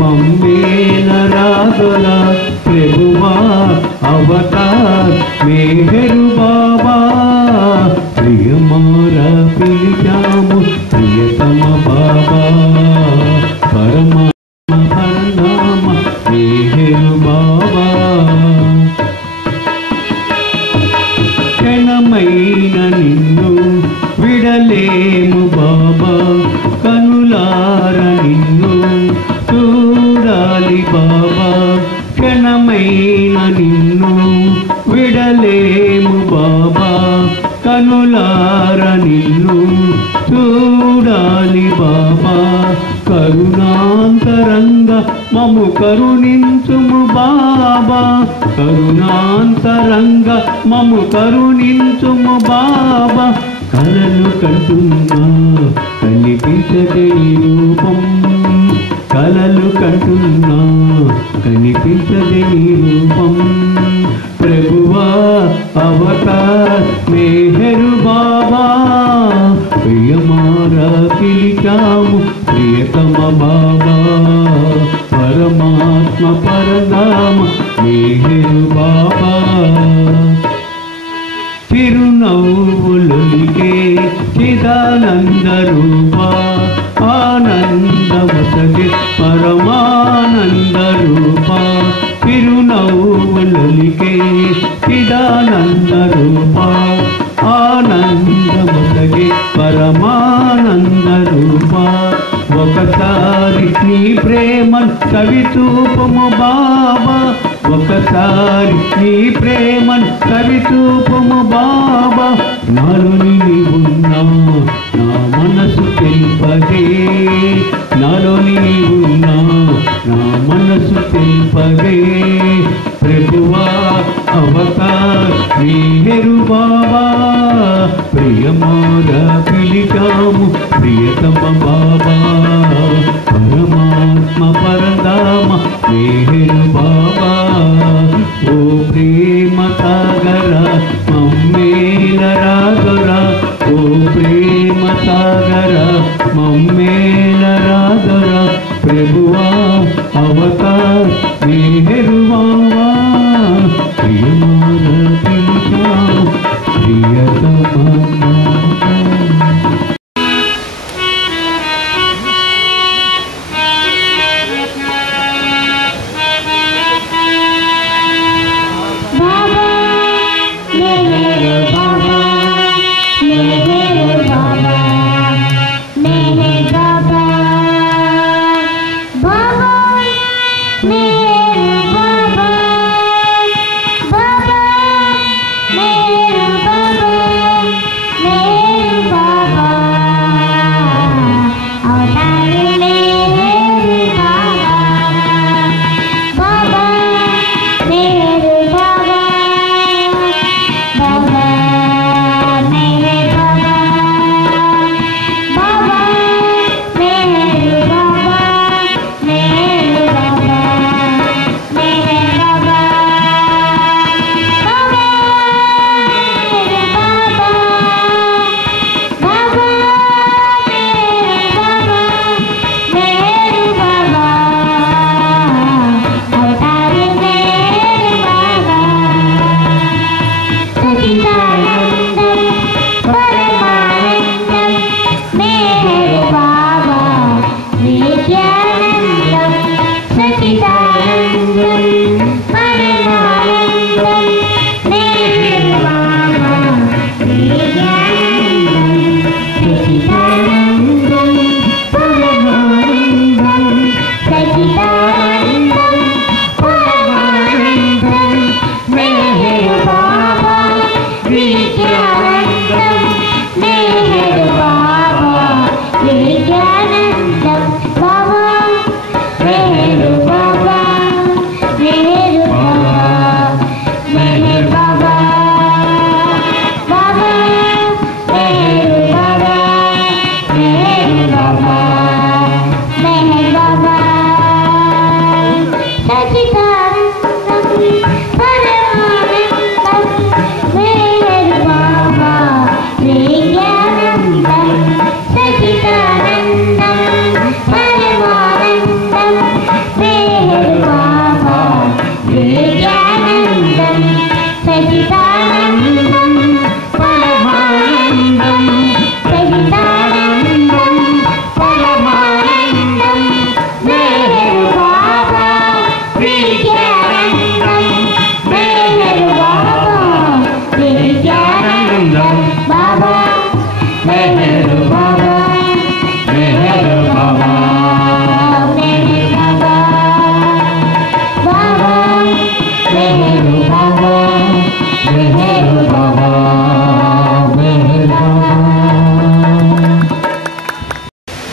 మమ్మేల రాగరా. ప్రభువా అవతార్ మేహరు బాబా, ప్రియమారా పిలిచాము ప్రియతమ బాబా, పరమాత్మ పరనామ మేహరు బాబా. క్షణమైన నిన్ను విడలేము బాబా, కనులార నిన్ను చూడాలి బాబా. క్షణమైన నిన్ను విడలేము బాబా, కనులార నిన్ను చూడాలి బాబా. కరుణాంతరంగ మము కరుణించుము బాబా, కరుణాంతరంగ మము కరుణించుము బాబా. కలలు కంటున్నా కనిపించదే రూపం, కలలు కంటున్నా కనిపించదే రూపం. ప్రభువా అవతార్ మేహరు బాబా, ప్రియమారా పిలిచాము ప్రియతమ బాబా, పరమాత్మ పరధామ మేహరు బాబా. తిరునవ్వులొలికే చిదానంద రూపా, ఆనందమసగే పరమానంద రూపా. తిరునవ్వులొలికే చిదానంద రూపా, ఆనందమసగే పరమానంద రూపా. ఒకసారి నీ ప్రేమ కవితూపము బాబా, ఒకసారి నీ ప్రేమ కవితూపము బాబా. నాలో నీవున్నా నా మనసు తెలుపదే నాలో నీవున్నా నా మనసు తెలుపదే ప్రభువా అవతార్ మేరు బాబా ప్రియమార పిలిచాము ప్రియతమ బాబా పరమాత్మ పరధామ మేరు బాబా ఓ ప్రేమ సాగర మమ్మేలరాదురా ఓ ప్రేమ సాగర మమ్మేలరాదురా ప్రభువా అవతార్ మేరు బాబా ప్రియమార పిలిచాము ప్రియతమ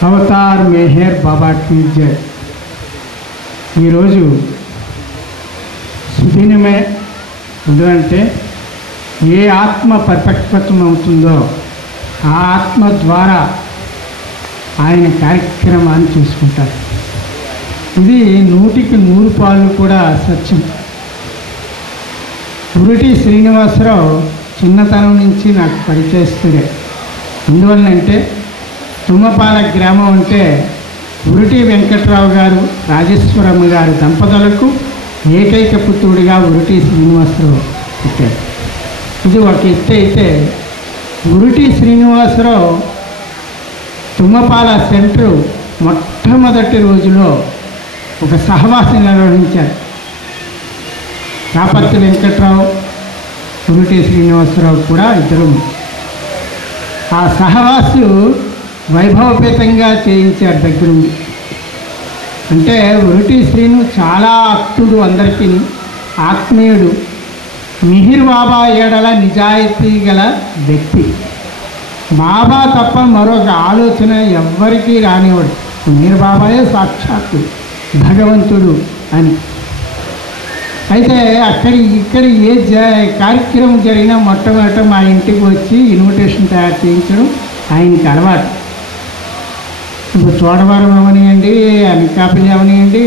అవతార్ మెహర్ బాబా की जय। ఈరోజు సుదినమే ఎందుకంటే ఏ ఆత్మ పరిపక్వతం అవుతుందో ఆ ఆత్మ ద్వారా ఆయన కార్యక్రమాన్ని చూసుకుంటారు। ఇది 100% కూడా సత్యం। ఉరుటి శ్రీనివాసరావు చిన్నతనం నుంచి నాకు పరిచయస్తుడే। ఎందువల్లంటే తుమ్మపాల గ్రామం అంటే ఉరుటి వెంకట్రావు గారు రాజేశ్వరమ్మ గారు దంపతులకు ఏకైక పుత్రుడిగా ఉరుటి శ్రీనివాసరావు పుట్టారు। ఇది ఒక ఎత్తు అయితే ఉరుటి శ్రీనివాసరావు తుమ్మపాల సెంటర్ మొట్టమొదటి రోజులో ఒక సహవాసం నిర్వహించారు। రాపర్తి వెంకట్రావు ఉరుటి శ్రీనివాసరావు కూడా ఇద్దరు। ఆ సహవాసు వైభవపేతంగా చేయించారు దగ్గరుండి। అంటే ఉరుటి శ్రీను చాలా ఆప్తుడు, అందరికీ ఆత్మీయుడు, మిహిర్ బాబా ఏడల నిజాయితీ గల వ్యక్తి। బాబా తప్ప మరొక ఆలోచన ఎవ్వరికీ రానివ్వడు. మీరు బాబాయే సాక్షాత్తు భగవంతుడు అని. అయితే ఇక్కడ ఏ కార్యక్రమం జరిగినా మొట్టమొదట మా ఇంటికి వచ్చి ఇన్విటేషన్ తయారు చేయించడం ఆయనకి అలవాటు. ఇప్పుడు చోడవరం అవనియండి, అనకాపల్లి అవనియండి,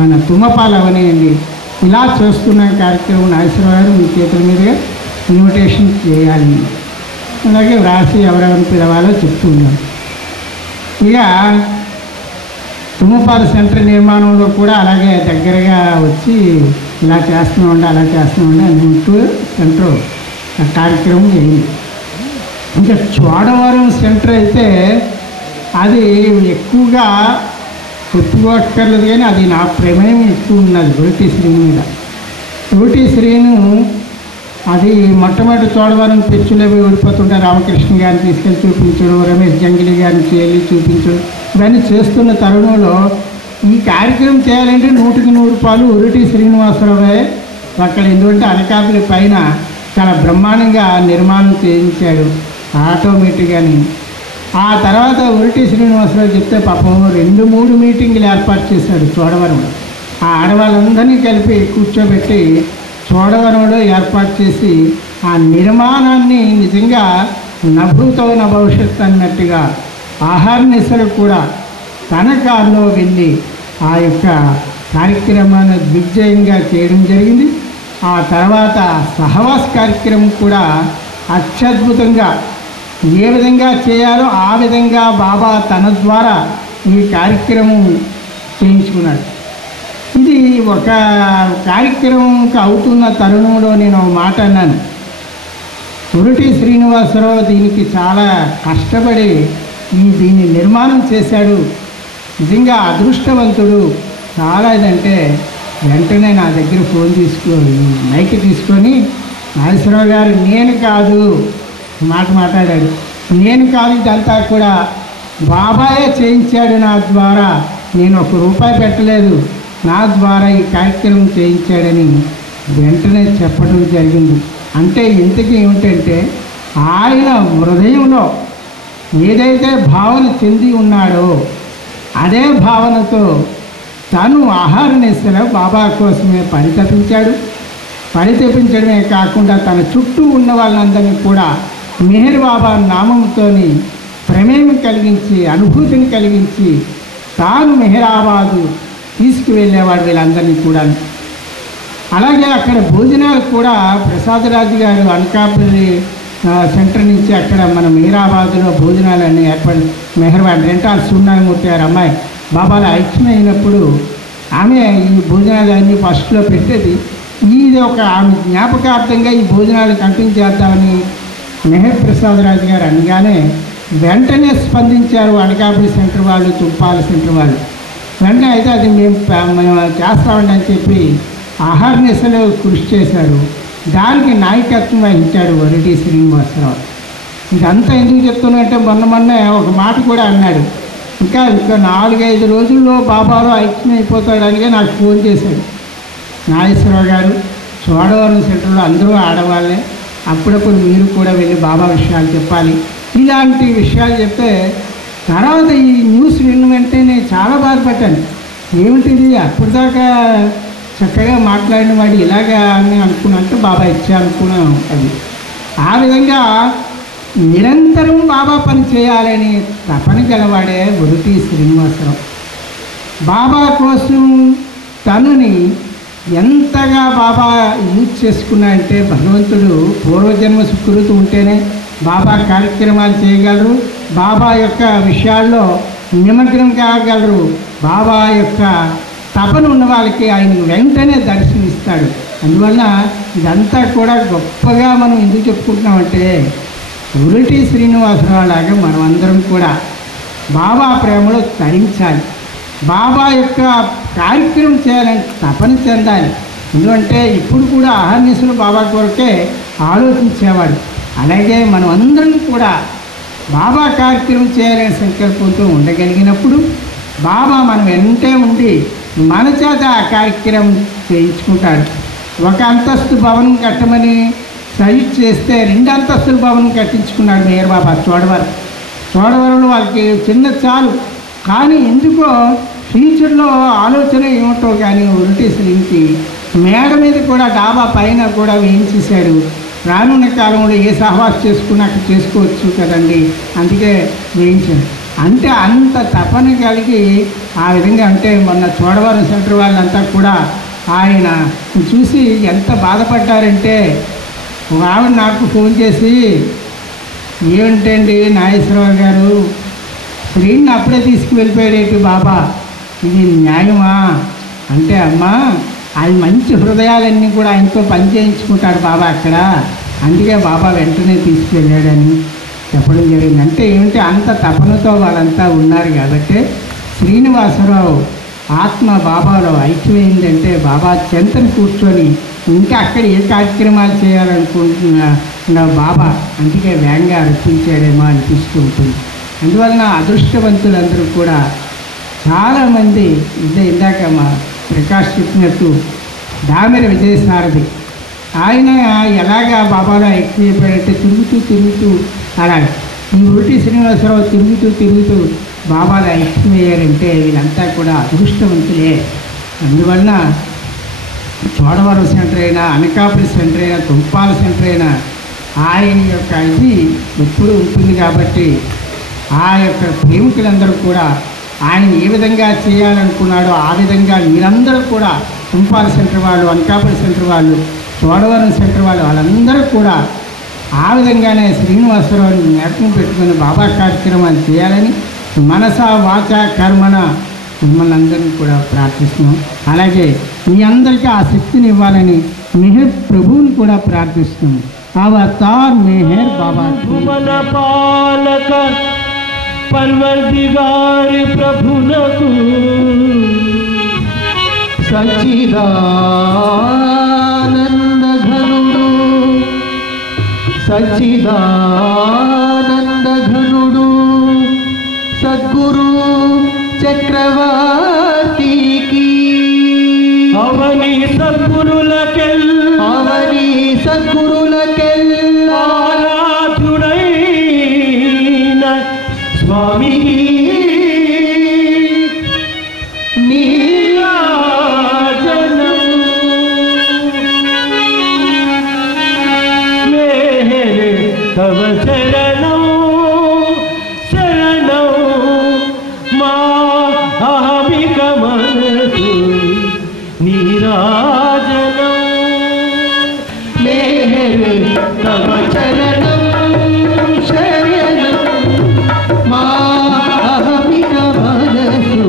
మన తుమ్మపాలు అవనియండి, ఇలా చేస్తున్న కార్యక్రమం నాగేశ్వరరావు గారు మీ చేతుల మీదుగా ఇన్విటేషన్ చేయాలి, అలాగే వ్రాసి ఎవరెవరిని పిలవాలో చెప్తూ ఉన్నాను. ఇక తుమ్మపాల సెంటర్ నిర్మాణంలో కూడా అలాగే దగ్గరగా వచ్చి ఇలా చేస్తున్నామండి అలా చేస్తున్నామండి అన్నట్టు సెంటర్ కార్యక్రమం అయింది. ఇంకా చోడవరం సెంటర్ అయితే అది ఎక్కువగా చెప్పుకోక్కర్లేదు, కానీ అది నా ప్రమేయం ఎక్కువ ఉన్నది గొరిటి శ్రీను మీద. గొరిటి శ్రీను అది మొట్టమొదటి చోడవరం పెచ్చులో ఓడిపోతుంటే రామకృష్ణ గారిని తీసుకెళ్ళి చూపించడం, రమేష్ జంగిలి గారిని చేయాలి చూపించడం, ఇవన్నీ చేస్తున్న తరుణంలో ఈ కార్యక్రమం చేయాలంటే 100కి 100 రూపాయలు ఉరిటి శ్రీనివాసరావే అక్కడ. ఎందుకంటే అనకాపల్లి పైన చాలా బ్రహ్మాండంగా నిర్మాణం చేయించాడు ఆటోమేటిక్గాని. ఆ తర్వాత ఉరిటి శ్రీనివాసరావు చెప్తే పాపం 2-3 మీటింగులు ఏర్పాటు చేశాడు చోడవరంలో. ఆ ఆడవాళ్ళందరినీ కలిపి కూర్చోబెట్టి చోడవరంలో ఏర్పాటు చేసి ఆ నిర్మాణాన్ని నిజంగా నభూతో నా భవిష్యత్తు అన్నట్టుగా ఆహార నిశలు కూడా తన కారులో వెళ్ళి ఆ యొక్క కార్యక్రమాన్ని దిగ్విజయంగా చేయడం జరిగింది. ఆ తర్వాత సహవాస కార్యక్రమం కూడా అత్యద్భుతంగా ఏ విధంగా చేయాలో ఆ విధంగా బాబా తన ద్వారా ఈ కార్యక్రమం చేయించుకున్నాడు. ఇది ఒక కార్యక్రమం అవుతున్న తరుణంలో నేను ఒక మాట అన్నాను. ఉరిటి శ్రీనివాసరావు దీనికి చాలా కష్టపడి దీన్ని నిర్మాణం చేశాడు, నిజంగా అదృష్టవంతుడు చాలా. ఇదంటే వెంటనే నా దగ్గర ఫోన్ మైక్ తీసుకొని నాగేశ్వరరావు గారు నేను కాదు మాట్లాడాడు. నేను కాదు, ఇదంతా కూడా బాబాయే చేయించాడు నా ద్వారా, నేను ₹1 పెట్టలేదు, నా ద్వారా ఈ కార్యక్రమం చేయించాడని వెంటనే చెప్పడం జరిగింది. అంటే ఇంతకీ ఏమిటంటే ఆయన హృదయంలో ఏదైతే భావన చెంది ఉన్నాడో అదే భావనతో తను ఆహార నిశలో బాబా కోసమే పరితపించడమే కాకుండా తన చుట్టూ ఉన్న వాళ్ళందరినీ కూడా మెహర్ బాబా నామంతో ప్రమేయం కలిగించి అనుభూతిని కలిగించి తాను మెహరాబాదు తీసుకువెళ్ళేవాడు వీళ్ళందరినీ కూడా. అలాగే అక్కడ భోజనాలు కూడా ప్రసాదరాజు గారు అనకాపల్లి సెంటర్ నుంచి అక్కడ మన మెహరాబాద్లో భోజనాలన్నీ ఏర్పడి మెహర్బాద్ రెంటాల్ సూర్యనారాయణమూర్తి గారు అమ్మాయి బాబాలో ఐక్యం అయినప్పుడు ఆమె ఈ భోజనాలన్నీ ఫస్ట్లో పెట్టేది. ఇది ఒక ఆమె జ్ఞాపకార్థంగా ఈ భోజనాలు కంటిన్యూ చేద్దామని మెహర్ ప్రసాదరాజు గారు అనగానే వెంటనే స్పందించారు అనకాపల్లి సెంటర్ వాళ్ళు, తుప్పాల సెంటర్ వాళ్ళు. వెంటనే అయితే అది మేము చేస్తామండి అని చెప్పి ఆహార నిశలో కృషి చేశారు. దానికి నాయకత్వం వహించాడు ఉరిటి శ్రీనివాసరావు. ఇదంతా ఎందుకు చెప్తున్నట్టే మొన్న ఒక మాట కూడా అన్నాడు, ఇంకా 4-5 రోజుల్లో బాబాలో ఐక్యం అయిపోతాడనిగా నాకు ఫోన్ చేశాడు. నాగేశ్వరరావు గారు చోడవరం సెంటర్లో అందరూ ఆడవాళ్ళే, అప్పుడప్పుడు మీరు కూడా వెళ్ళి బాబా విషయాలు చెప్పాలి, ఇలాంటి విషయాలు చెప్తే తర్వాత ఈ న్యూస్ విన్న వెంటనే నేను చాలా బాధపడ్డాను. ఏమిటిది అప్పటిదాకా చక్కగా మాట్లాడిన వాడు ఇలాగా అని అనుకున్నట్టు బాబా ఇచ్చా అనుకున్నాను. అది ఆ విధంగా నిరంతరం బాబా పని చేయాలని తపన గలవాడే ఉరిటి శ్రీనివాసరావు. బాబా కోసం తనని ఎంతగా బాబా యూజ్ చేసుకున్నాడంటే భగవంతుడు పూర్వజన్మ సుకృతి ఉంటేనే బాబా కార్యక్రమాలు చేయగలరు, బాబా యొక్క విషయాల్లో నిమగ్నం కాగలరు. బాబా యొక్క తపన ఉన్న వాళ్ళకి ఆయన వెంటనే దర్శనమిస్తాడు. అందువల్ల ఇదంతా కూడా గొప్పగా మనం ఎందుకు చెప్పుకుంటున్నామంటే ఉరిటి శ్రీనివాసరావు లాగా మనం అందరం కూడా బాబా ప్రేమలో తరించాలి, బాబా యొక్క కార్యక్రమం చేయాలంటే తపన చెందాలి. ఎందుకంటే ఇప్పుడు కూడా అహర్నిశలు బాబా కొరకే ఆలోచించేవాడు. అలాగే మనం అందరం కూడా బాబా కార్యక్రమం చేయాలనే సంకల్పంతో ఉండగలిగినప్పుడు బాబా మనం వెంటే ఉండి మన చేత ఆ కార్యక్రమం చేయించుకుంటాడు. ఒక అంతస్తు భవనం కట్టమని సైట్ చేస్తే 2 అంతస్తుల భవనం కట్టించుకున్నాడు మేయర్ బాబా చోడవరంలో వాళ్ళకి చిన్న చాలు. కానీ ఎందుకో ఫ్యూచర్లో ఆలోచన ఏమిటో కానీ వెంకటేశ్వరునికి మేడ మీద కూడా డాబా పైన కూడా వేయించేశాడు. రానున్న కాలంలో ఏ సహవాసం చేసుకున్నాక చేసుకోవచ్చు కదండి, అందుకే వేయించాడు. అంటే అంత తపన కలిగి ఆ విధంగా, అంటే మొన్న చోడవరం సెంటర్ వాళ్ళంతా కూడా ఆయన చూసి ఎంత బాధపడ్డారంటే, ఒక ఆవిడ నాకు ఫోన్ చేసి, ఏమిటండి నాగేశ్వరరావు గారు, శ్రీని అప్పుడే తీసుకువెళ్ళిపోయాడేంటి బాబా, ఇది న్యాయమా అంటే, అమ్మా అది మంచి హృదయాలన్నీ కూడా ఆయనతో పని చేయించుకుంటాడు బాబా అక్కడ, అందుకే బాబా వెంటనే తీసుకువెళ్ళాడని చెప్పడం జరిగింది. అంటే ఏమిటి, అంత తపనతో వాళ్ళంతా ఉన్నారు కాబట్టి శ్రీనివాసరావు ఆత్మ బాబాలో ఐక్యమైందంటే బాబా చెంతను కూర్చొని ఇంకా అక్కడ ఏ కార్యక్రమాలు చేయాలనుకుంటున్న బాబా అందుకే వేగంగా అర్పించాడేమో అనిపిస్తూ ఉంటుంది. అందువలన అదృష్టవంతులందరూ కూడా చాలామంది ఇందాక మా ప్రకాష్ చెప్పినట్టు దామెర విజయసారథి ఆయన ఎలాగా బాబాలో ఎక్కువైపోయాడంటే తిరుగుతూ అలాగే ఈ ఉల్టి శ్రీనివాసరావు తిరుగుతూ బాబాలో ఐక్యమయ్యారంటే వీళ్ళంతా కూడా అదృష్టవంతులే. అందువలన చోడవరం సెంటర్ అయినా, అనకాపల్లి సెంటర్ అయినా, తుంపాల సెంటర్ అయినా ఆయన యొక్క ఇది ఎప్పుడూ ఉంటుంది. కాబట్టి ఆ యొక్క ప్రేమికులందరూ కూడా ఆయన ఏ విధంగా చేయాలనుకున్నాడో ఆ విధంగా మీరందరూ కూడా, తుంపాల సెంటర్ వాళ్ళు, అనకాపల్లి సెంటర్ వాళ్ళు, చోడవరం సెంటర్ వాళ్ళు, వాళ్ళందరూ కూడా ఆ విధంగానే శ్రీనివాసరావుని జ్ఞాపకం పెట్టుకుని బాబా కార్యక్రమాలు చేయాలని మనస వాచ కర్మణ మిమ్మల్ని అందరినీ కూడా ప్రార్థిస్తున్నాం. అలాగే మీ అందరికీ ఆ శక్తిని ఇవ్వాలని మెహర్ ప్రభువుని కూడా ప్రార్థిస్తున్నాం. అవతార్ మెహర్ బాబా మన పాలక పర్వదిగారి ప్రభునకు సచ్చిదానందఘనుడు సద్గురు చక్రవర్తికి అవని సద్గురులకెల్లా ఆరాధుడైన స్వామికి నీరాజనం మేహర్ తవ శరణం శరణం మా అహమిక మనసు నీరాజనం మేహర్ తవ శరణం శరణం మా అహమిక మనసు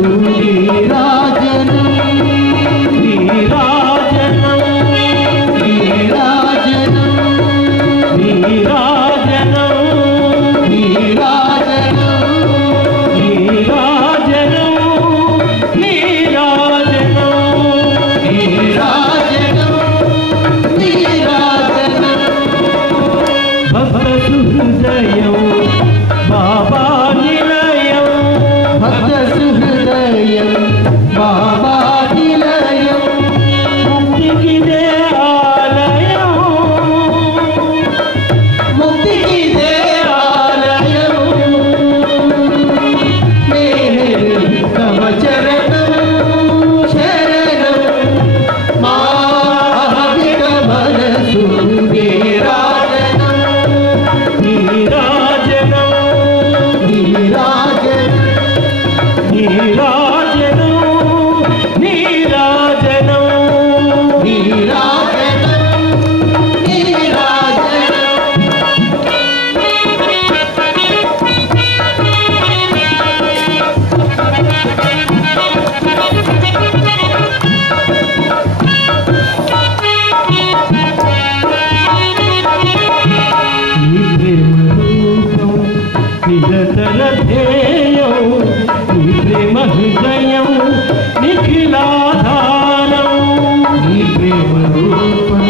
నీరాజనం నీరాజనం నీరాజనం నీరాజనం నీరాజనం నీరాజనం నీరాజనం నీరాజనం నీరాజనం భక్త సుహృదయం బాబా నిలయం భక్త సుహృదయం బాబా నిలయం ముక్తికిదే ఆలయం ముక్తికిదే ఆలయం మేహర్ తవ చరణం శరణం మా అహమిక మనసు నీరాజనం నీరాజనం నీరాజనం నీరాజనం నీరాజనం నీరాజనం నీరాజనం నిరతర ధ్యేయం నీ ప్రేమ హృదయం నిఖిలాధారం నీ ప్రేమ రూపం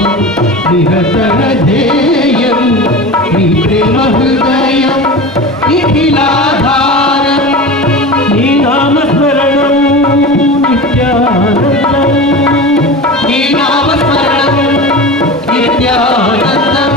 నిరతర ధ్యేయం నీ ప్రేమ హృదయం నిఖిలాధారం నీ నామస్మరణం నిత్యానందం నీ నామస్మరణం నిత్యానందం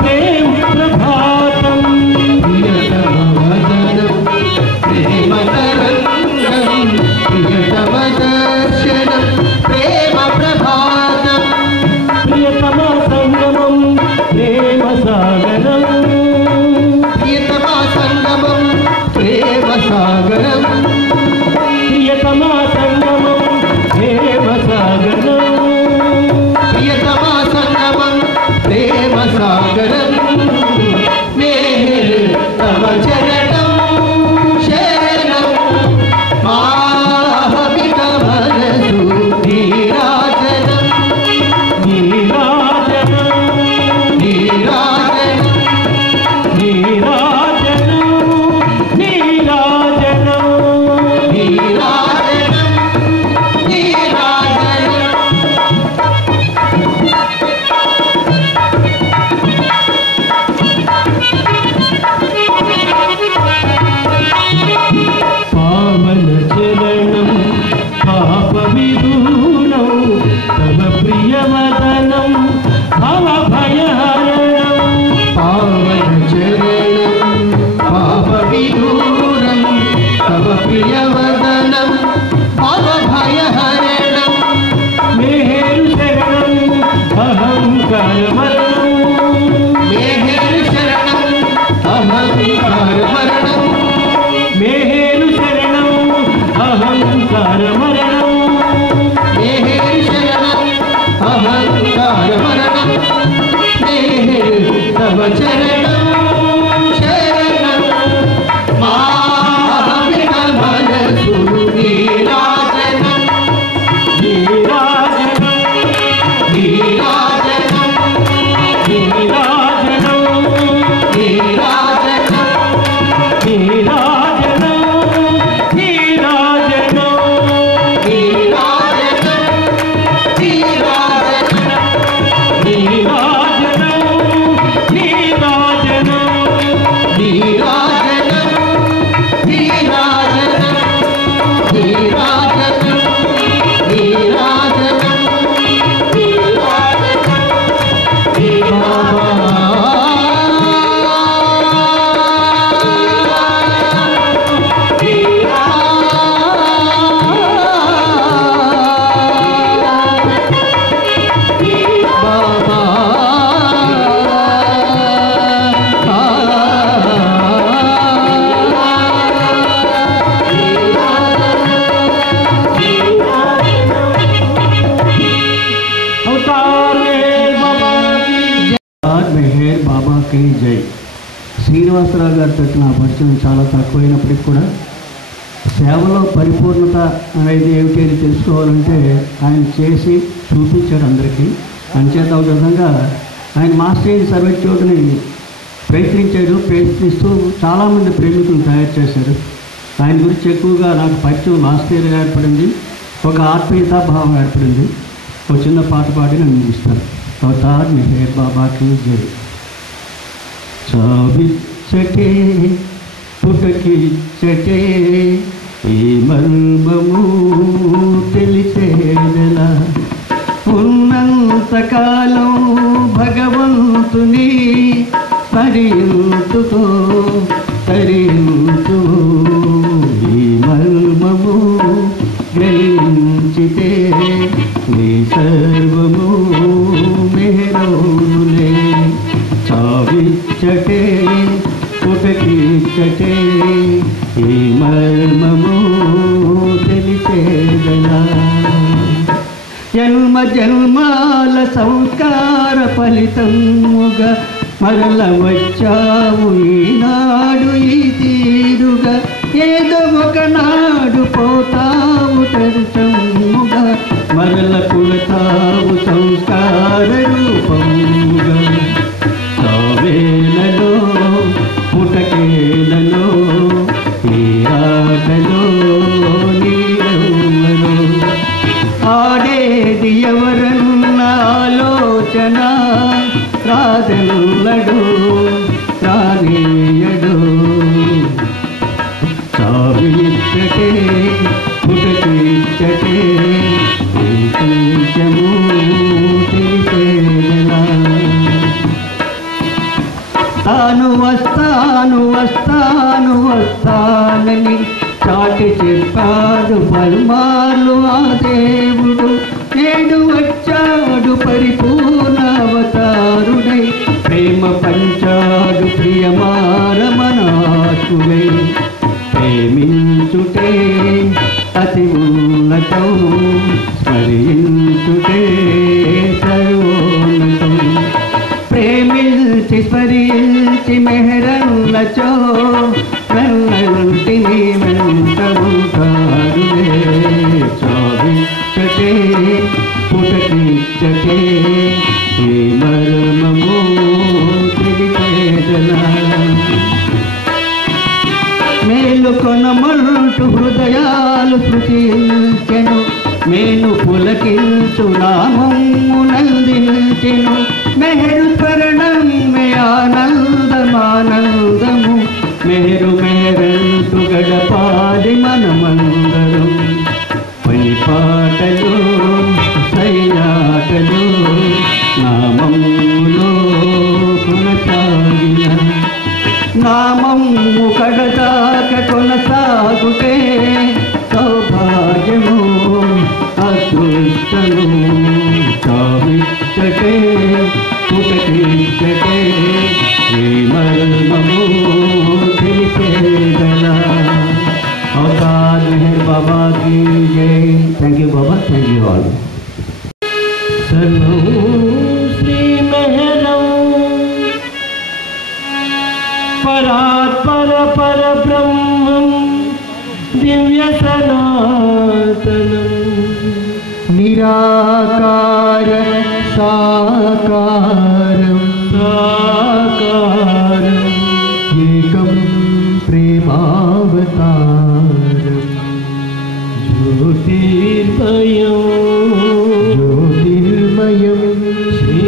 ప్రేమ ప్రభాతం ప్రియతమ వదనం ప్రేమ తరంగం ప్రియతమ దర్శనం ప్రేమ ప్రభాతం ప్రియతమ సంగమం ప్రేమ సాగరం ప్రియతమ సంగమం ప్రేమ సాగరం ప్రియతమ సంగమం ప్రేమ సాగరం ప్రియతమ సంగమం ప్రేమ సాగరం మేరు తవ చరణం శరణం మాహవిక మనసు నీరాజనం నీరాజనం నీరాజనం నీరాజనం నీరాజనం నీరాజనం నీరాజనం పావన చరణం పాప విదూరం తవ ప్రియవదనం భవ భయహరణం పావన చరణం పాప విదూరం తవ ప్రియవదనం భవ భయహరణం మేరు శరణం అహంకార మరణం మేహేరు శరణం అహంకార మరణం మేరు శరణం అహంకార మరణం మేహేరు శరణం అహంకార మరణం మేహేరు తవ చరణం శరణం మాహవిక మనసు నీరాజనం నీరాజనం నీరాజనం నీరాజనం నీరాజనం నీరాజనం నీరాజనం మెహర్ బాబాకి జై. శ్రీనివాసరావు గారితో నా పరిచయం చాలా తక్కువైనప్పటికీ కూడా సేవలో పరిపూర్ణత అనేది ఏమిటి అని తెలుసుకోవాలంటే ఆయన చేసి చూపించాడు అందరికీ. అంచేత ఒక విధంగా ఆయన మాస్టర్ సర్వెట్యూట్ని ప్రయత్నిస్తూ చాలామంది ప్రేమికులు తయారు చేశారు. ఆయన గురించి ఎక్కువగా నాకు పరిచయం మాస్టర్ ఏర్పడింది, ఒక ఆత్మీయతా భావం ఏర్పడింది. ఒక చిన్న పాట పాడి నేను ముగిస్తాను. అవతార్ మెహర్ బాబాకి జై. చావిచ్చటే పుటకిచ్చటే ఈ మర్మము తెలిసేదెలా, ఉన్నంతకాలం భగవంతుని తరించుతో తరించు. ఈ మర్మము గ్రహించితే నీ సర్వము మెహరోనులే. చావిచ్చటే పుటకిచ్చటే ఈ మర్మము తెలిసేదలా. జన్మ జన్మాల సంస్కార ఫలితముగా మరల వచ్చావు ఈనాడు ఈ తీరుగా. ఏదో ఒకనాడు పోతావు తరుచముగా, మరల కుడతావు సంస్కార రూపముగా. చావేలలో పుటకేలలో ఈ ఆటలో నీరెవ్వరు. ఆడేది ఎవరన్న ఆలోచన రాదెల్లడు రానీయడు. చావిచ్చటే పుటకిచ్చటే ఈ కొంచెము తెలిసేదెలా. తాను వస్తాను వస్తాను వస్తానని చాటి చెప్పాడు పలుమార్లు ఆ దేవుడు. నేడు వచ్చాడు పరిపూర్ణ అవతారుడై, ప్రేమ పంచాడు ప్రియమారమనాశుడై. ప్రేమించుటే అతి ఉన్నతం, స్మరించుటే సర్వోన్నతం. ప్రేమించి స్మరించి మెహరన్నచో వెన్నంటిని వెంట ఉంటారులే. చావిచ్చటే పుటకిచ్చటే ఈ మర్మము తెలిపేదలా. మేలుకొనమంటూ హృదయాలు శృతించెను, మేను పులకించు నామము నందించెను. మెహరు స్మరణం మే ఆనందమానందము, మెహరు మెహరంటూ గడపాలి మనమందరం. పని పాటలు సైనాటలు నామములో కొనసాగిన, నామము కడదాక కొనసాగుటే సౌభాగ్యము అదృష్టము. చావిచ్చటే పుటకిచ్చటే ఈ మర్మము తెలిపేదలా. అవతార్ మెహర్ బాబా की जय. Thank you Baba, thank you all. सर्वं श्री मेहरं परात्पर परब्रह्मं दिव्य सनातनं. निराकार साकारं साकारं एकं प्रेमावतारं. ज्योतिर्मयं ज्योतिर्मयं श्री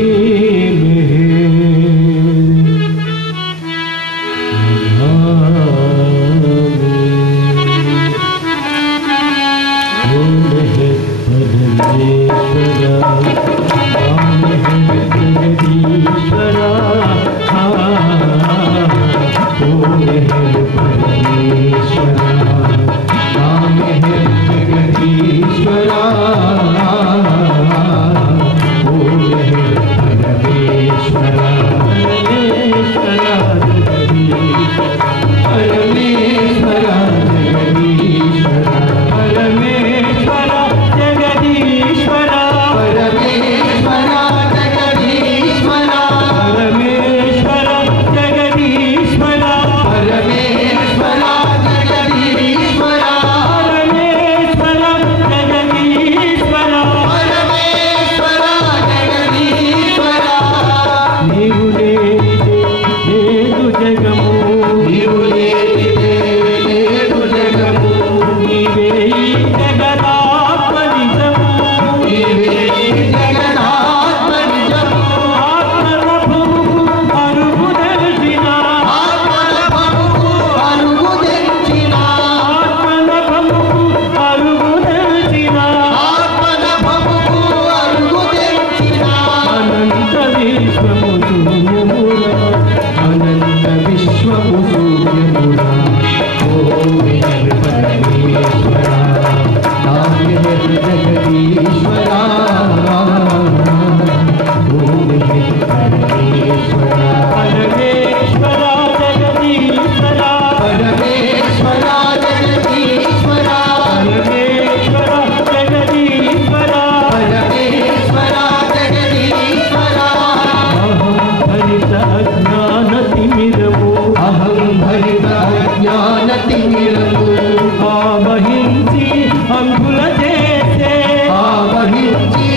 ఆవహించి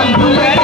అంధుల